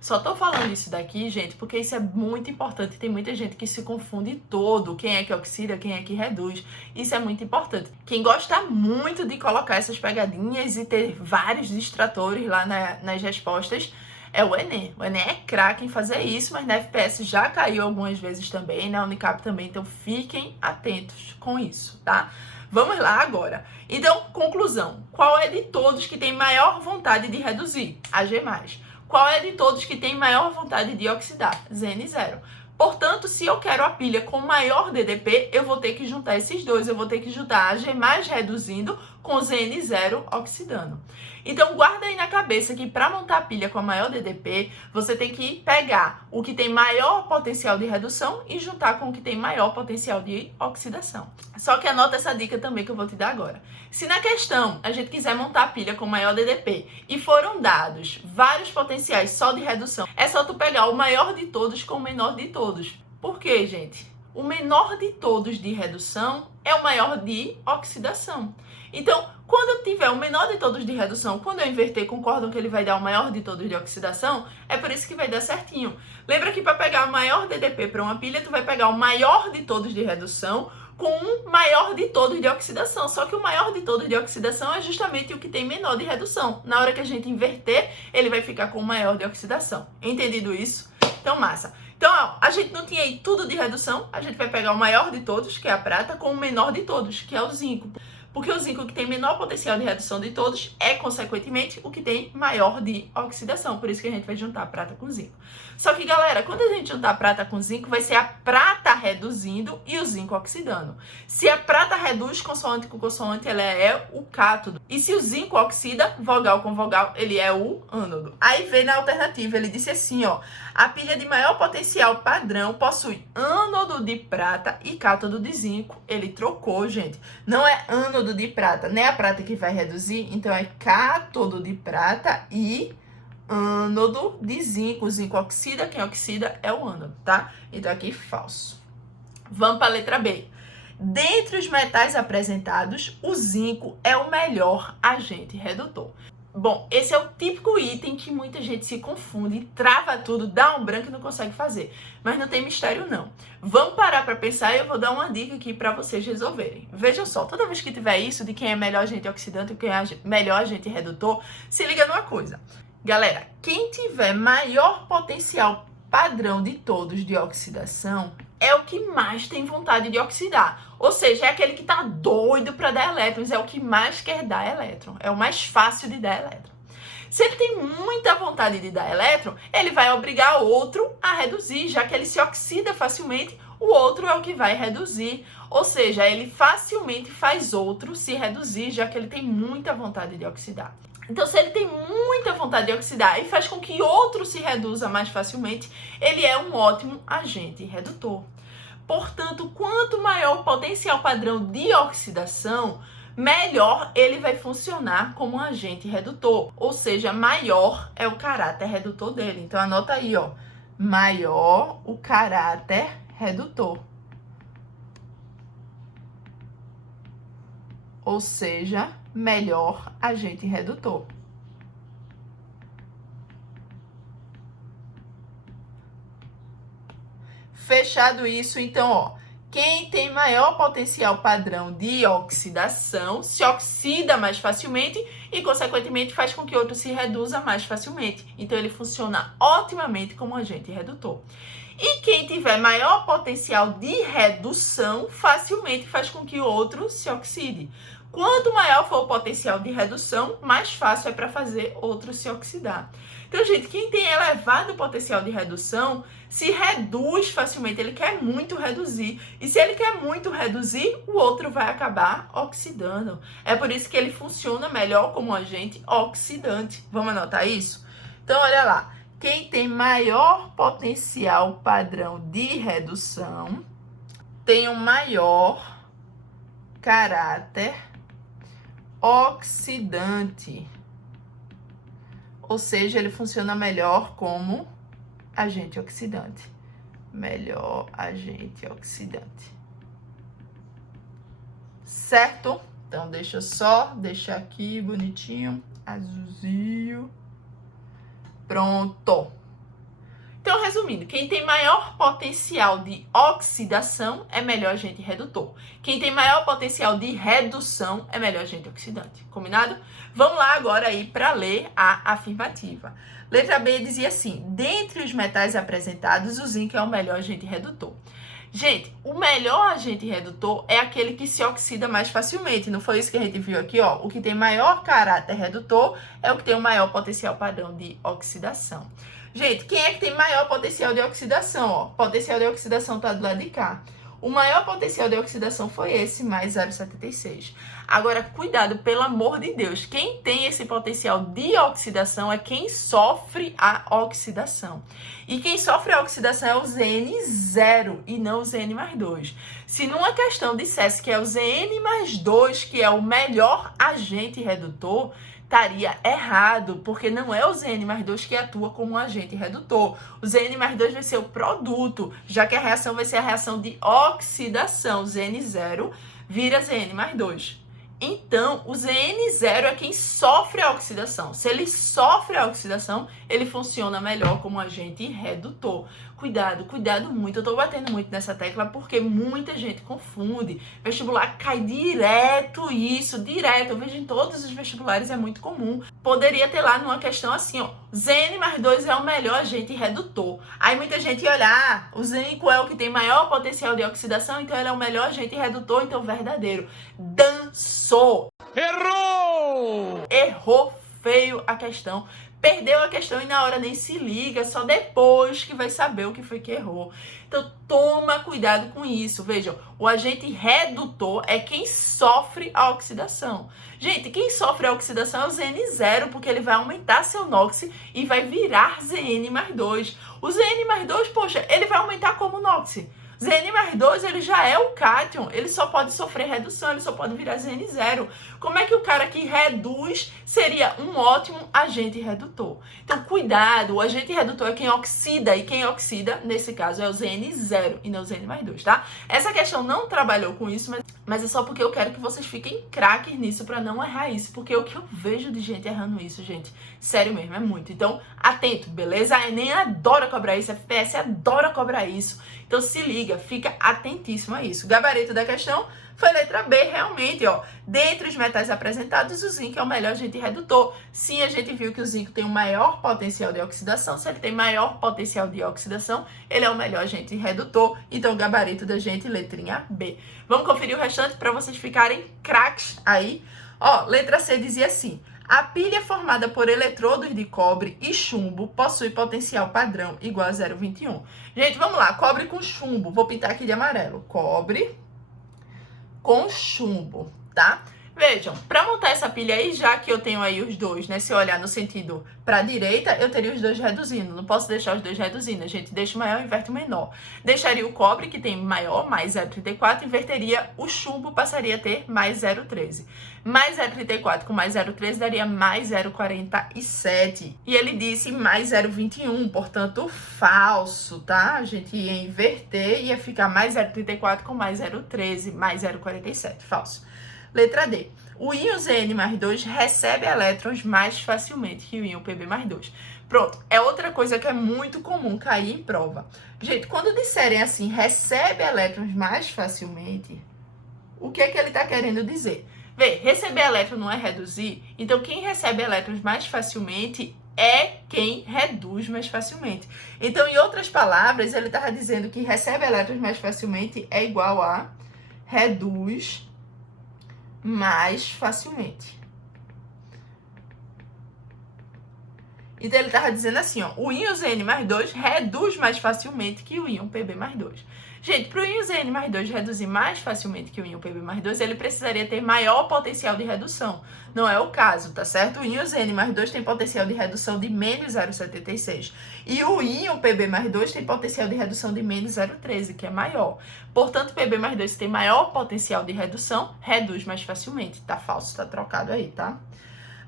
Só tô falando isso daqui, gente, porque isso é muito importante. Tem muita gente que se confunde todo. Quem é que oxida, quem é que reduz. Isso é muito importante. Quem gosta muito de colocar essas pegadinhas e ter vários distratores lá nas respostas é o Enem. O Enem é craque em fazer isso, mas na FPS já caiu algumas vezes também, na Unicap também. Então, fiquem atentos com isso, tá? Vamos lá agora. Então, conclusão. Qual é de todos que tem maior vontade de reduzir? Ag+. Qual é de todos que tem maior vontade de oxidar? Zn0. Portanto, se eu quero a pilha com maior DDP, eu vou ter que juntar esses dois. Eu vou ter que juntar Ag+ reduzindo com Zn0 oxidando. Então, guarda aí na cabeça que para montar a pilha com a maior DDP, você tem que pegar o que tem maior potencial de redução e juntar com o que tem maior potencial de oxidação. Só que anota essa dica também que eu vou te dar agora. Se na questão a gente quiser montar a pilha com maior DDP e foram dados vários potenciais só de redução, é só tu pegar o maior de todos com o menor de todos. Por quê, gente? O menor de todos de redução é o maior de oxidação. Então, quando eu tiver o menor de todos de redução, quando eu inverter, concordam que ele vai dar o maior de todos de oxidação? É por isso que vai dar certinho. Lembra que para pegar o maior DDP para uma pilha, tu vai pegar o maior de todos de redução com um maior de todos de oxidação. Só que o maior de todos de oxidação é justamente o que tem menor de redução. Na hora que a gente inverter, ele vai ficar com o maior de oxidação. Entendido isso? Então, massa. Então, ó, a gente não tinha aí tudo de redução, a gente vai pegar o maior de todos, que é a prata, com o menor de todos, que é o zinco. Porque o zinco que tem menor potencial de redução de todos é, consequentemente, o que tem maior de oxidação. Por isso que a gente vai juntar a prata com zinco. Só que, galera, quando a gente juntar a prata com zinco, vai ser a prata reduzindo e o zinco oxidando. Se a prata reduz consoante com consoante, ela é o cátodo. E se o zinco oxida, vogal com vogal, ele é o ânodo. Aí vem na alternativa, ele disse assim, ó. A pilha de maior potencial padrão possui ânodo de prata e cátodo de zinco. Ele trocou, gente. Não é ânodo de prata, nem a prata que vai reduzir. Então, é cátodo de prata e ânodo de zinco. O zinco oxida, quem oxida é o ânodo, tá? Então, aqui, falso. Vamos para a letra B. Dentre os metais apresentados, o zinco é o melhor agente redutor. Bom, esse é o típico item que muita gente se confunde, trava tudo, dá um branco e não consegue fazer. Mas não tem mistério, não. Vamos parar para pensar e eu vou dar uma dica aqui para vocês resolverem. Vejam só, toda vez que tiver isso de quem é melhor agente oxidante e quem é melhor agente redutor, se liga numa coisa. Galera, quem tiver maior potencial padrão de todos de oxidação é o que mais tem vontade de oxidar. Ou seja, é aquele que tá doido para dar elétrons, é o que mais quer dar elétron, é o mais fácil de dar elétron. Se ele tem muita vontade de dar elétron, ele vai obrigar outro a reduzir, já que ele se oxida facilmente, o outro é o que vai reduzir. Ou seja, ele facilmente faz outro se reduzir, já que ele tem muita vontade de oxidar. Então, se ele tem muita vontade de oxidar e faz com que outro se reduza mais facilmente, ele é um ótimo agente redutor. Portanto, quanto maior o potencial padrão de oxidação, melhor ele vai funcionar como um agente redutor. Ou seja, maior é o caráter redutor dele. Então, anota aí, ó. maior o caráter redutor. Ou seja, melhor agente redutor. Fechado isso, então, ó, quem tem maior potencial padrão de oxidação se oxida mais facilmente e, consequentemente, faz com que outro se reduza mais facilmente. Então, ele funciona otimamente como agente redutor. E quem tiver maior potencial de redução, facilmente faz com que o outro se oxide. Quanto maior for o potencial de redução, mais fácil é para fazer outro se oxidar. Então, gente, quem tem elevado potencial de redução se reduz facilmente, ele quer muito reduzir. E se ele quer muito reduzir, o outro vai acabar oxidando. É por isso que ele funciona melhor como agente oxidante. Vamos anotar isso? Então, olha lá. Quem tem maior potencial padrão de redução tem um maior caráter oxidante. Ou seja, ele funciona melhor como agente oxidante. Melhor agente oxidante. Certo? Então, deixa eu só deixar aqui bonitinho, azulzinho. Pronto. Então, resumindo, quem tem maior potencial de oxidação é melhor agente redutor. Quem tem maior potencial de redução é melhor agente oxidante. Combinado? Vamos lá agora aí para ler a afirmativa. Letra B dizia assim: dentre os metais apresentados, o zinco é o melhor agente redutor. Gente, o melhor agente redutor é aquele que se oxida mais facilmente. Não foi isso que a gente viu aqui, ó? O que tem maior caráter redutor é o que tem o maior potencial padrão de oxidação. Gente, quem é que tem maior potencial de oxidação? Ó, potencial de oxidação tá do lado de cá. O maior potencial de oxidação foi esse, mais 0,76. Agora, cuidado, pelo amor de Deus. Quem tem esse potencial de oxidação é quem sofre a oxidação. E quem sofre a oxidação é o Zn0 e não o Zn mais 2. Se numa questão dissesse que é o Zn mais 2 que é o melhor agente redutor, estaria errado, porque não é o Zn mais 2 que atua como um agente redutor. O Zn mais 2 vai ser o produto, já que a reação vai ser a reação de oxidação. Zn0 vira Zn mais 2. Então, o Zn0 é quem sofre a oxidação. Se ele sofre a oxidação, ele funciona melhor como agente redutor. Cuidado, cuidado muito. Eu tô batendo muito nessa tecla porque muita gente confunde. Vestibular cai direto isso, direto. Eu vejo em todos os vestibulares, é muito comum. Poderia ter lá numa questão assim, ó. Zn mais 2 é o melhor agente redutor. Aí muita gente ia olhar, o zinco é o que tem maior potencial de oxidação, então ele é o melhor agente redutor, então verdadeiro. Dançou! Errou! Errou feio a questão. Perdeu a questão e na hora nem se liga, só depois que vai saber o que foi que errou. Então, toma cuidado com isso. Vejam, o agente redutor é quem sofre a oxidação. Gente, quem sofre a oxidação é o Zn0, porque ele vai aumentar seu NOx e vai virar Zn mais 2. O Zn mais 2, poxa, ele vai aumentar como NOx. Zn mais 2, ele já é o cátion, ele só pode sofrer redução, ele só pode virar Zn0. Como é que o cara que reduz seria um ótimo agente redutor? Então, cuidado, o agente redutor é quem oxida, e quem oxida, nesse caso, é o Zn0 e não o Zn mais 2, tá? Essa questão não trabalhou com isso, mas é só porque eu quero que vocês fiquem craques nisso pra não errar isso, porque o que eu vejo de gente errando isso, gente, sério mesmo, é muito. Então, atento, beleza? A Enem adora cobrar isso, a FPS adora cobrar isso. Então, se liga, fica atentíssimo a isso. O gabarito da questão foi letra B, realmente, ó. Dentre os metais apresentados, o zinco é o melhor agente redutor. Sim, a gente viu que o zinco tem o maior potencial de oxidação. Se ele tem maior potencial de oxidação, ele é o melhor agente redutor. Então, o gabarito da gente, letrinha B. Vamos conferir o restante para vocês ficarem craques aí. Ó, letra C dizia assim: a pilha formada por eletrodos de cobre e chumbo possui potencial padrão igual a 0,21. Gente, vamos lá. Cobre com chumbo. Vou pintar aqui de amarelo. Cobre com chumbo, tá? Vejam, para montar essa pilha aí, já que eu tenho aí os dois, né? Se eu olhar no sentido para a direita, eu teria os dois reduzindo. Não posso deixar os dois reduzindo. A gente deixa o maior e inverte o menor. Deixaria o cobre, que tem maior, mais 0,34, inverteria o chumbo, passaria a ter mais 0,13. Mais 0,34 com mais 0,13 daria mais 0,47. E ele disse mais 0,21, portanto, falso, tá? A gente ia inverter e ia ficar mais 0,34 com mais 0,13, mais 0,47. Falso. Letra D. O íon Zn+2 recebe elétrons mais facilmente que o íon Pb+2. Pronto, é outra coisa que é muito comum cair em prova. Gente, quando disserem assim, recebe elétrons mais facilmente, o que é que ele está querendo dizer? Vê, receber elétron não é reduzir, então quem recebe elétrons mais facilmente é quem reduz mais facilmente. Então, em outras palavras, ele estava dizendo que recebe elétrons mais facilmente é igual a reduz mais facilmente. Então, ele estava dizendo assim, ó, o íon Zn+2 reduz mais facilmente que o íon Pb+2. Gente, para o íon Zn+2 reduzir mais facilmente que o íon Pb+2, ele precisaria ter maior potencial de redução. Não é o caso, tá certo? O íon Zn+2 tem potencial de redução de menos 0,76. E o íon Pb+2 tem potencial de redução de menos 0,13, que é maior. Portanto, Pb+2 tem maior potencial de redução, reduz mais facilmente. Tá falso, tá trocado aí, tá?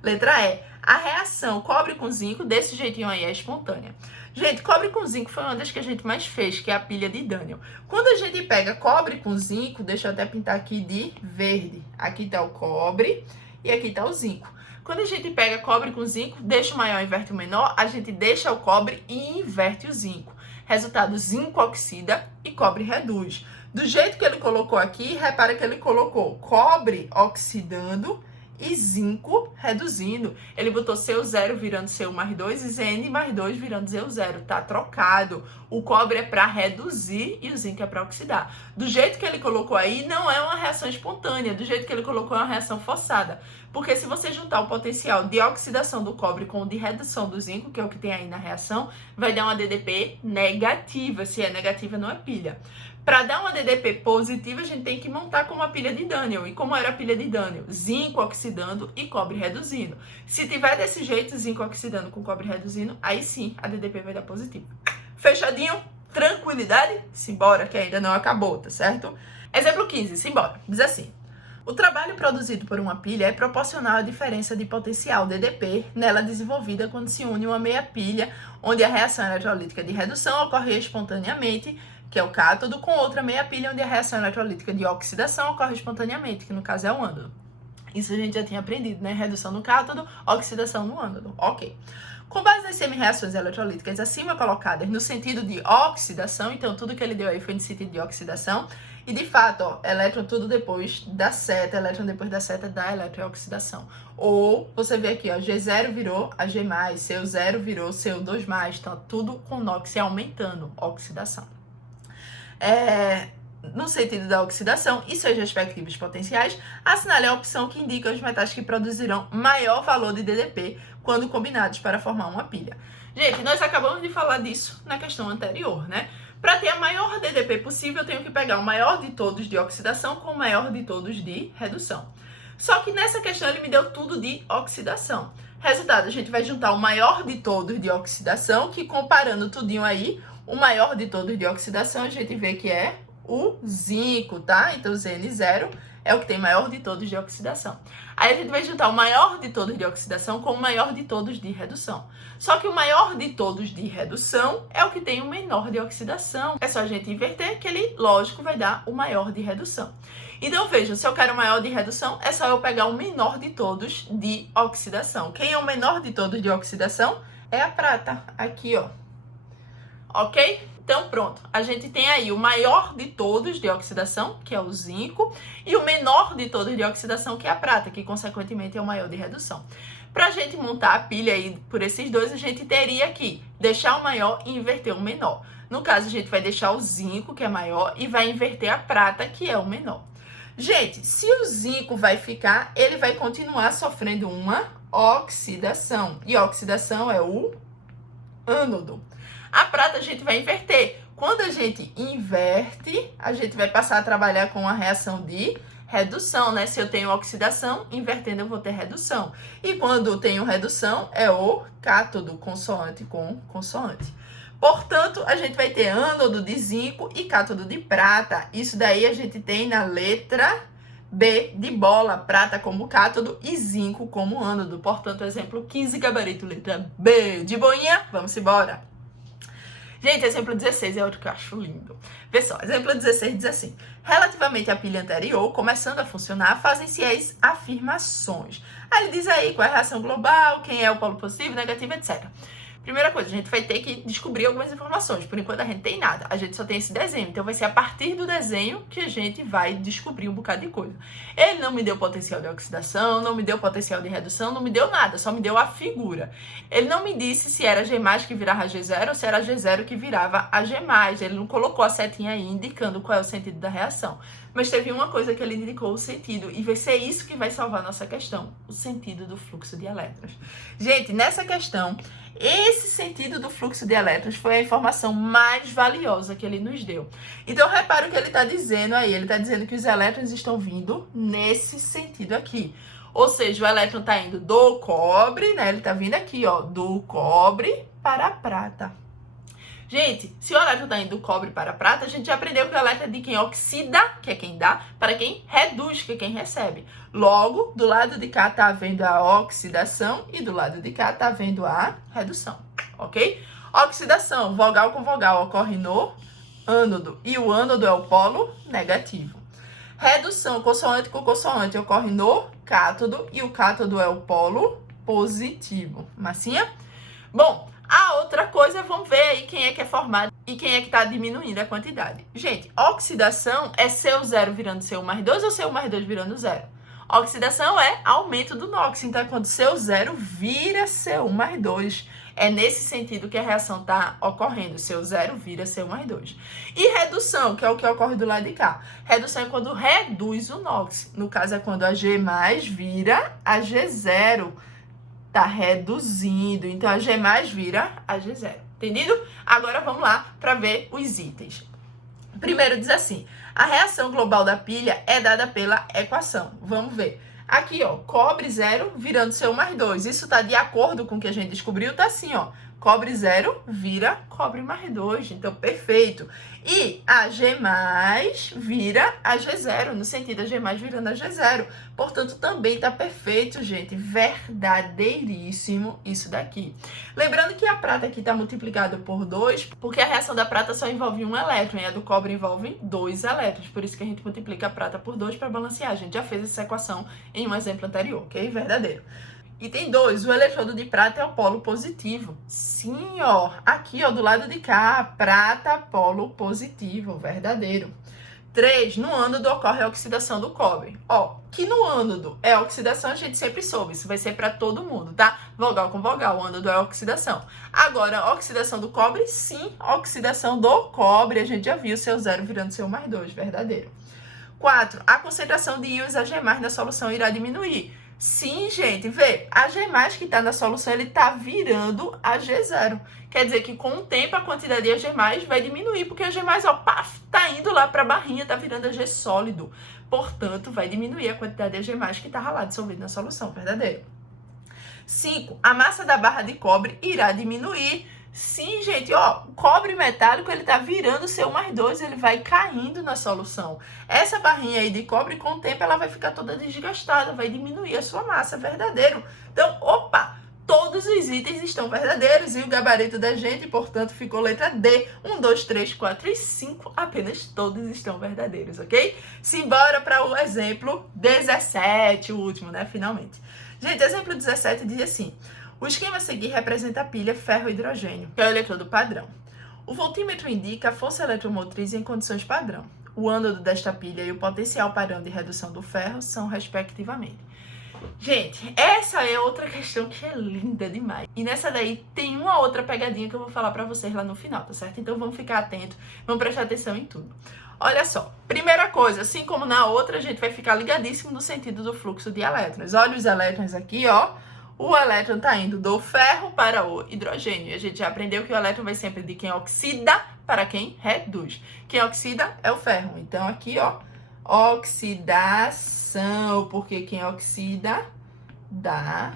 Letra E. A reação cobre com zinco, desse jeitinho aí, é espontânea. Gente, cobre com zinco foi uma das que a gente mais fez, que é a pilha de Daniel. Quando a gente pega cobre com zinco, deixa eu até pintar aqui de verde. Aqui tá o cobre e aqui tá o zinco. Quando a gente pega cobre com zinco, deixa o maior e inverte o menor, a gente deixa o cobre e inverte o zinco. Resultado, zinco oxida e cobre reduz. Do jeito que ele colocou aqui, repara que ele colocou cobre oxidando e zinco reduzindo. Ele botou Cu0 virando Cu+2 e Zn+2 virando Zu0. Tá trocado. O cobre é para reduzir e o zinco é para oxidar. Do jeito que ele colocou aí, não é uma reação espontânea. Do jeito que ele colocou, é uma reação forçada. Porque se você juntar o potencial de oxidação do cobre com o de redução do zinco, que é o que tem aí na reação, vai dar uma DDP negativa. Se é negativa, não é pilha. Para dar uma DDP positiva, a gente tem que montar como a pilha de Daniel. E como era a pilha de Daniel? Zinco oxidando e cobre reduzindo. Se tiver desse jeito, zinco oxidando com cobre reduzindo, aí sim a DDP vai dar positivo. Fechadinho? Tranquilidade? Simbora, que ainda não acabou, tá certo? Exemplo 15, simbora. Diz assim. O trabalho produzido por uma pilha é proporcional à diferença de potencial DDP nela desenvolvida quando se une uma meia pilha, onde a reação eletrolítica de redução ocorre espontaneamente, que é o cátodo, com outra meia pilha, onde a reação eletrolítica de oxidação ocorre espontaneamente, que no caso é o ânodo. Isso a gente já tinha aprendido, né? Redução no cátodo, oxidação no ânodo. Ok. Com base nas semi-reações eletrolíticas acima colocadas no sentido de oxidação, então tudo que ele deu aí foi no sentido de oxidação, e de fato, ó, elétron tudo depois da seta, elétron depois da seta da eletrooxidação. Ou você vê aqui, ó, G0 virou Ag+, Cu0 virou Cu2+, então tudo com NOx aumentando, oxidação. No sentido da oxidação e seus respectivos potenciais, assinale a opção que indica os metais que produzirão maior valor de DDP quando combinados para formar uma pilha. Gente, nós acabamos de falar disso na questão anterior, né? Para ter a maior DDP possível, eu tenho que pegar o maior de todos de oxidação com o maior de todos de redução. Só que nessa questão ele me deu tudo de oxidação. Resultado, a gente vai juntar o maior de todos de oxidação, que comparando tudinho aí, o maior de todos de oxidação, a gente vê que é o zinco, tá? Então, Zn0 é o que tem maior de todos de oxidação. Aí a gente vai juntar o maior de todos de oxidação com o maior de todos de redução. Só que o maior de todos de redução é o que tem o menor de oxidação. É só a gente inverter que ele, lógico, vai dar o maior de redução. Então, vejam, se eu quero o maior de redução, é só eu pegar o menor de todos de oxidação. Quem é o menor de todos de oxidação? É a prata, aqui, ó. Ok? Então, pronto. A gente tem aí o maior de todos de oxidação, que é o zinco, e o menor de todos de oxidação, que é a prata, que, consequentemente, é o maior de redução. Para a gente montar a pilha aí por esses dois, a gente teria que deixar o maior e inverter o menor. No caso, a gente vai deixar o zinco, que é maior, e vai inverter a prata, que é o menor. Gente, se o zinco vai ficar, ele vai continuar sofrendo uma oxidação. E a oxidação é o ânodo. A prata a gente vai inverter. Quando a gente inverte, a gente vai passar a trabalhar com a reação de redução, né? Se eu tenho oxidação, invertendo eu vou ter redução. E quando eu tenho redução, é o cátodo, consoante com consoante. Portanto, a gente vai ter ânodo de zinco e cátodo de prata. Isso daí a gente tem na letra B de bola, prata como cátodo e zinco como ânodo. Portanto, exemplo 15, gabarito, letra B de boinha. Vamos embora. Gente, exemplo 16 é outro que eu acho lindo. Pessoal, exemplo 16 diz assim: relativamente à pilha anterior, começando a funcionar, fazem-se as afirmações. Aí ele diz aí qual é a reação global, quem é o polo positivo, negativo, etc. Primeira coisa, a gente vai ter que descobrir algumas informações. Por enquanto a gente tem nada, a gente só tem esse desenho. Então vai ser a partir do desenho que a gente vai descobrir um bocado de coisa. Ele não me deu potencial de oxidação, não me deu potencial de redução, não me deu nada, só me deu a figura. Ele não me disse se era G+ que virava G0 ou se era G0 que virava a G+. Ele não colocou a setinha aí indicando qual é o sentido da reação. Mas teve uma coisa que ele indicou o sentido, e vai ser isso que vai salvar a nossa questão, o sentido do fluxo de elétrons. Gente, nessa questão, esse sentido do fluxo de elétrons foi a informação mais valiosa que ele nos deu. Então, repara o que ele está dizendo aí. Ele está dizendo que os elétrons estão vindo nesse sentido aqui. Ou seja, o elétron está indo do cobre, né? Ele está vindo aqui, ó, do cobre para a prata. Gente, se o elétron está indo do cobre para a prata, a gente já aprendeu que o elétron é de quem oxida, que é quem dá, para quem reduz, que é quem recebe. Logo, do lado de cá está havendo a oxidação e do lado de cá está havendo a redução, ok? Oxidação, vogal com vogal, ocorre no ânodo e o ânodo é o polo negativo. Redução, consoante com consoante, ocorre no cátodo e o cátodo é o polo positivo. Massinha? Bom, a outra coisa, vamos ver aí quem é que é formado e quem é que está diminuindo a quantidade. Gente, oxidação é CO0 virando CO+2 ou CO+2 virando zero? Oxidação é aumento do NOx, então é quando CO0 vira CO+2. É nesse sentido que a reação está ocorrendo, CO0 vira CO+2. E redução, que é o que ocorre do lado de cá. Redução é quando reduz o NOx. No caso, é quando a G+ vira a G0. Tá reduzindo, então a G+ vira a G0, entendido? Agora vamos lá para ver os itens. Primeiro diz assim: a reação global da pilha é dada pela equação. Vamos ver. Aqui, ó, cobre 0 virando CO+2. Isso tá de acordo com o que a gente descobriu, tá assim, ó. Cobre 0 vira cobre mais 2, então perfeito. E a G+ vira a G0, no sentido a G+ virando a G0. Portanto, também tá perfeito, gente. Verdadeiríssimo isso daqui. Lembrando que a prata aqui tá multiplicada por 2, porque a reação da prata só envolve um elétron e a do cobre envolve 2 elétrons. Por isso que a gente multiplica a prata por 2 para balancear. A gente já fez essa equação em um exemplo anterior, ok? Verdadeiro. Item 2, o eletrodo de prata é o polo positivo. Sim, ó, aqui, ó, do lado de cá, prata, polo positivo, verdadeiro. 3, no ânodo ocorre a oxidação do cobre. Ó, que no ânodo é oxidação, a gente sempre soube, isso vai ser para todo mundo, tá? Vogal com vogal, o ânodo é oxidação. Agora, oxidação do cobre, sim, oxidação do cobre, a gente já viu CO0 virando CO+2, verdadeiro. 4, a concentração de íons AG+ na solução irá diminuir. Sim, gente, vê, a G+ que está na solução, ele está virando a G0. Quer dizer que com o tempo a quantidade de AG+ vai diminuir, porque a G+, ó, paf, tá indo lá para a barrinha, tá virando AG sólido. Portanto, vai diminuir a quantidade de AG+ que estava lá dissolvido na solução, verdadeiro. 5, a massa da barra de cobre irá diminuir. Sim, gente, ó, o cobre metálico, ele tá virando CO+2, ele vai caindo na solução. Essa barrinha aí de cobre, com o tempo, ela vai ficar toda desgastada, vai diminuir a sua massa, verdadeiro. Então, opa, todos os itens estão verdadeiros e o gabarito da gente, portanto, ficou letra D. 1, 2, 3, 4 e 5, apenas todos estão verdadeiros, ok? Simbora para o exemplo 17, o último, né, finalmente. Gente, exemplo 17 diz assim: o esquema a seguir representa a pilha ferro-hidrogênio, que é o eletrodo padrão. O voltímetro indica a força eletromotriz em condições padrão. O ânodo desta pilha e o potencial padrão de redução do ferro são, respectivamente. Gente, essa é outra questão que é linda demais. E nessa daí tem uma outra pegadinha que eu vou falar pra vocês lá no final, tá certo? Então vamos ficar atentos, vamos prestar atenção em tudo. Olha só, primeira coisa, assim como na outra, a gente vai ficar ligadíssimo no sentido do fluxo de elétrons. Olha os elétrons aqui, ó. O elétron está indo do ferro para o hidrogênio. E a gente já aprendeu que o elétron vai sempre de quem oxida para quem reduz. Quem oxida é o ferro. Então, aqui, ó, Oxidação, porque quem oxida dá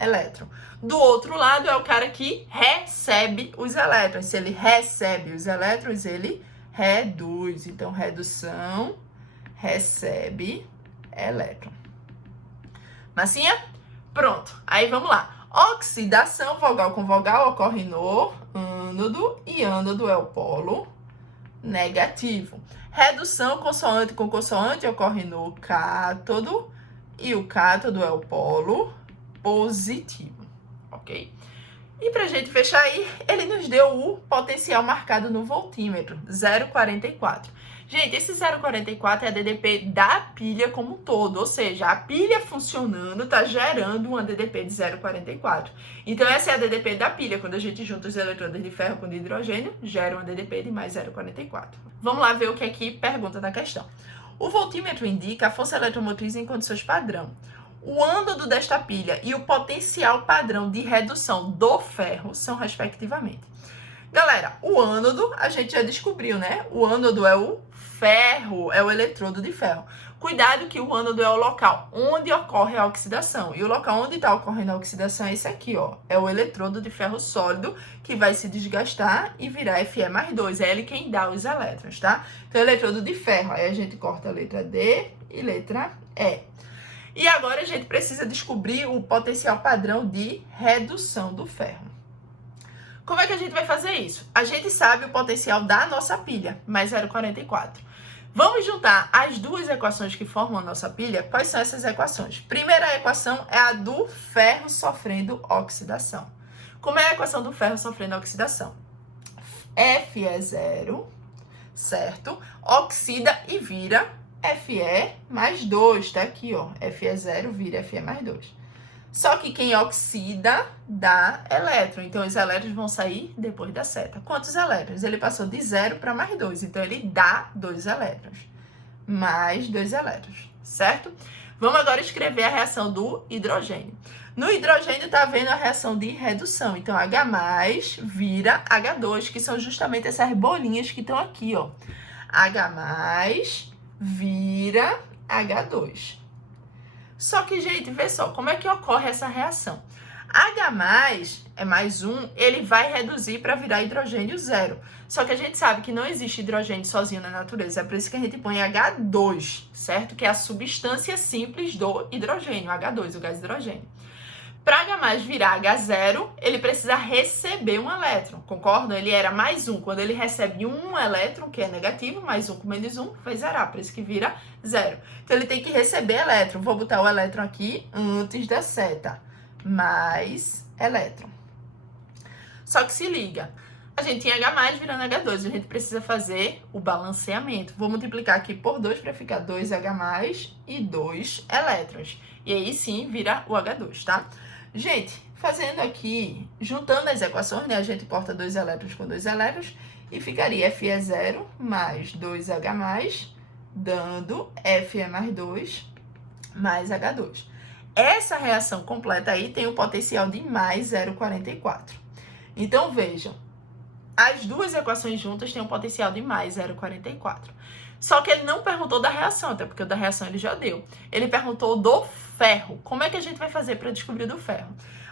elétron. Do outro lado é o cara que recebe os elétrons. Se ele recebe os elétrons, ele reduz. Então, redução, recebe elétron. Massinha? Pronto. Aí, vamos lá. Oxidação, vogal com vogal, ocorre no ânodo. E ânodo é o polo negativo. Redução, consoante com consoante, ocorre no cátodo. E o cátodo é o polo positivo. Ok? E pra gente fechar aí, ele nos deu o potencial marcado no voltímetro, 0,44. Gente, esse 0,44 é a DDP da pilha como um todo, ou seja, a pilha funcionando está gerando uma DDP de 0,44. Então, essa é a DDP da pilha. Quando a gente junta os eletrodos de ferro com de hidrogênio, gera uma DDP de mais 0,44. Vamos lá ver o que aqui pergunta na questão. O voltímetro indica a força eletromotriz em condições padrão. O ânodo desta pilha e o potencial padrão de redução do ferro são, respectivamente. Galera, o ânodo a gente já descobriu, né? O ânodo é o ferro, é o eletrodo de ferro. Cuidado que o ânodo é o local onde ocorre a oxidação. E o local onde está ocorrendo a oxidação é esse aqui, ó. É o eletrodo de ferro sólido que vai se desgastar e virar Fe+2. É ele quem dá os elétrons, tá? Então, eletrodo de ferro. Aí a gente corta a letra D e letra E. E agora a gente precisa descobrir o potencial padrão de redução do ferro. Como é que a gente vai fazer isso? A gente sabe o potencial da nossa pilha, mais 0,44. Vamos juntar as duas equações que formam a nossa pilha. Quais são essas equações? Primeira equação é a do ferro sofrendo oxidação. Como é a equação do ferro sofrendo oxidação? Fe é 0, certo? Oxida e vira Fe+2, tá aqui, ó. Fe é 0, vira Fe+2. Só que quem oxida dá elétron. Então, os elétrons vão sair depois da seta. Quantos elétrons? Ele passou de 0 para mais 2. Então, ele dá 2 elétrons. Mais 2 elétrons, certo? Vamos agora escrever a reação do hidrogênio. No hidrogênio, tá vendo a reação de redução. Então, H+ vira H2, que são justamente essas bolinhas que estão aqui, ó. H+ vira H2. Só que, gente, vê só, como é que ocorre essa reação? H+ é mais 1, ele vai reduzir para virar hidrogênio 0. Só que a gente sabe que não existe hidrogênio sozinho na natureza, é por isso que a gente põe H2, certo? Que é a substância simples do hidrogênio, H2, o gás hidrogênio. Para H+ virar H0, ele precisa receber um elétron, concordam? Ele era mais 1. Quando ele recebe um elétron, que é negativo, mais 1 com menos 1, vai zerar, por isso que vira 0. Então, ele tem que receber elétron. Vou botar o elétron aqui antes da seta. Mais elétron. Só que se liga, a gente tem H+ virando H2, a gente precisa fazer o balanceamento. Vou multiplicar aqui por 2 para ficar 2H+ e 2 elétrons. E aí sim vira o H2, tá? Gente, fazendo aqui, juntando as equações, né? A gente corta 2 elétrons com 2 elétrons e ficaria Fe é 0 mais 2H+, dando Fe+2 mais H2. Essa reação completa aí tem o potencial de mais 0,44. Então, vejam, as duas equações juntas têm um potencial de mais 0,44. Só que ele não perguntou da reação, até porque o da reação ele já deu. Ele perguntou do ferro. Como é que a gente vai fazer para descobrir do ferro?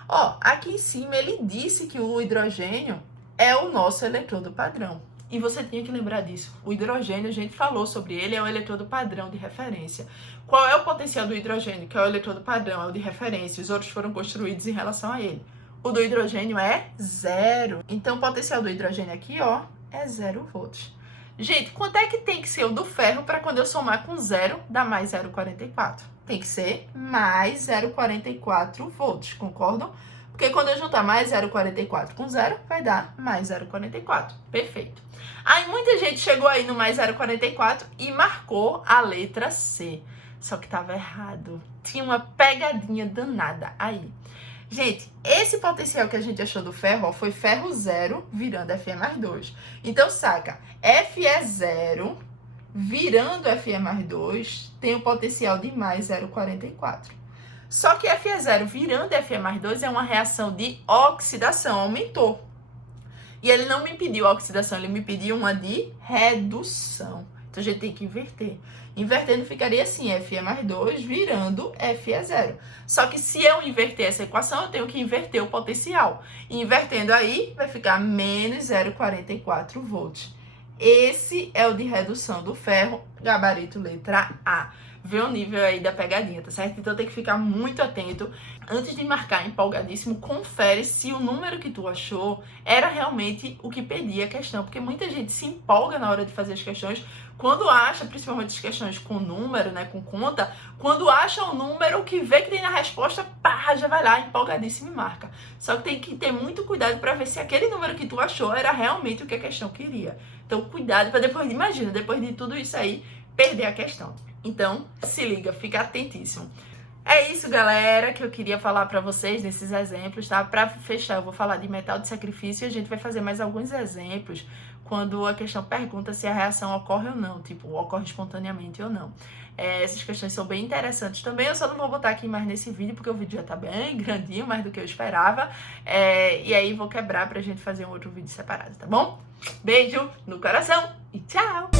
Ó, aqui em cima ele disse que o hidrogênio é o nosso eletrodo padrão. E você tinha que lembrar disso. O hidrogênio, a gente falou sobre ele, é o eletrodo padrão de referência. Qual é o potencial do hidrogênio, que é o eletrodo padrão, é o de referência? Os outros foram construídos em relação a ele. O do hidrogênio é 0. Então, o potencial do hidrogênio aqui, ó, é 0 volts. Gente, quanto é que tem que ser o do ferro para quando eu somar com 0, dar mais 0,44? Tem que ser mais 0,44 volts, concordam? Porque quando eu juntar mais 0,44 com 0, vai dar mais 0,44. Perfeito. Aí muita gente chegou aí no mais 0,44 e marcou a letra C. Só que estava errado. Tinha uma pegadinha danada aí. Gente, esse potencial que a gente achou do ferro, ó, foi ferro 0 virando Fe+2. Então, saca, Fe é 0 virando Fe+2 tem o potencial de mais 0,44. Só que Fe é 0 virando Fe+2 é uma reação de oxidação, aumentou. E ele não me pediu a oxidação, ele me pediu uma de redução. Então, a gente tem que inverter. Invertendo ficaria assim, f é mais 2 virando f é 0. Só que se eu inverter essa equação, eu tenho que inverter o potencial. E invertendo aí, vai ficar menos 0,44 volts. Esse é o de redução do ferro, gabarito letra A. Vê o nível aí da pegadinha, tá certo? Então tem que ficar muito atento. Antes de marcar empolgadíssimo, confere se o número que tu achou era realmente o que pedia a questão. Porque muita gente se empolga na hora de fazer as questões, quando acha, principalmente as questões com número, né, com conta, quando acha o número que vê que tem na resposta, pá, já vai lá, empolgadíssimo e marca. Só que tem que ter muito cuidado para ver se aquele número que tu achou era realmente o que a questão queria. Então, cuidado para depois, imagina, depois de tudo isso aí, perder a questão. Então, se liga, fica atentíssimo. É isso, galera, que eu queria falar para vocês nesses exemplos, tá? Para fechar, eu vou falar de metal de sacrifício e a gente vai fazer mais alguns exemplos quando a questão pergunta se a reação ocorre ou não, tipo, ocorre espontaneamente ou não. Essas questões são bem interessantes também, eu só não vou botar aqui mais nesse vídeo, porque o vídeo já tá bem grandinho, mais do que eu esperava. E aí vou quebrar pra gente fazer um outro vídeo separado, tá bom? Beijo no coração e tchau!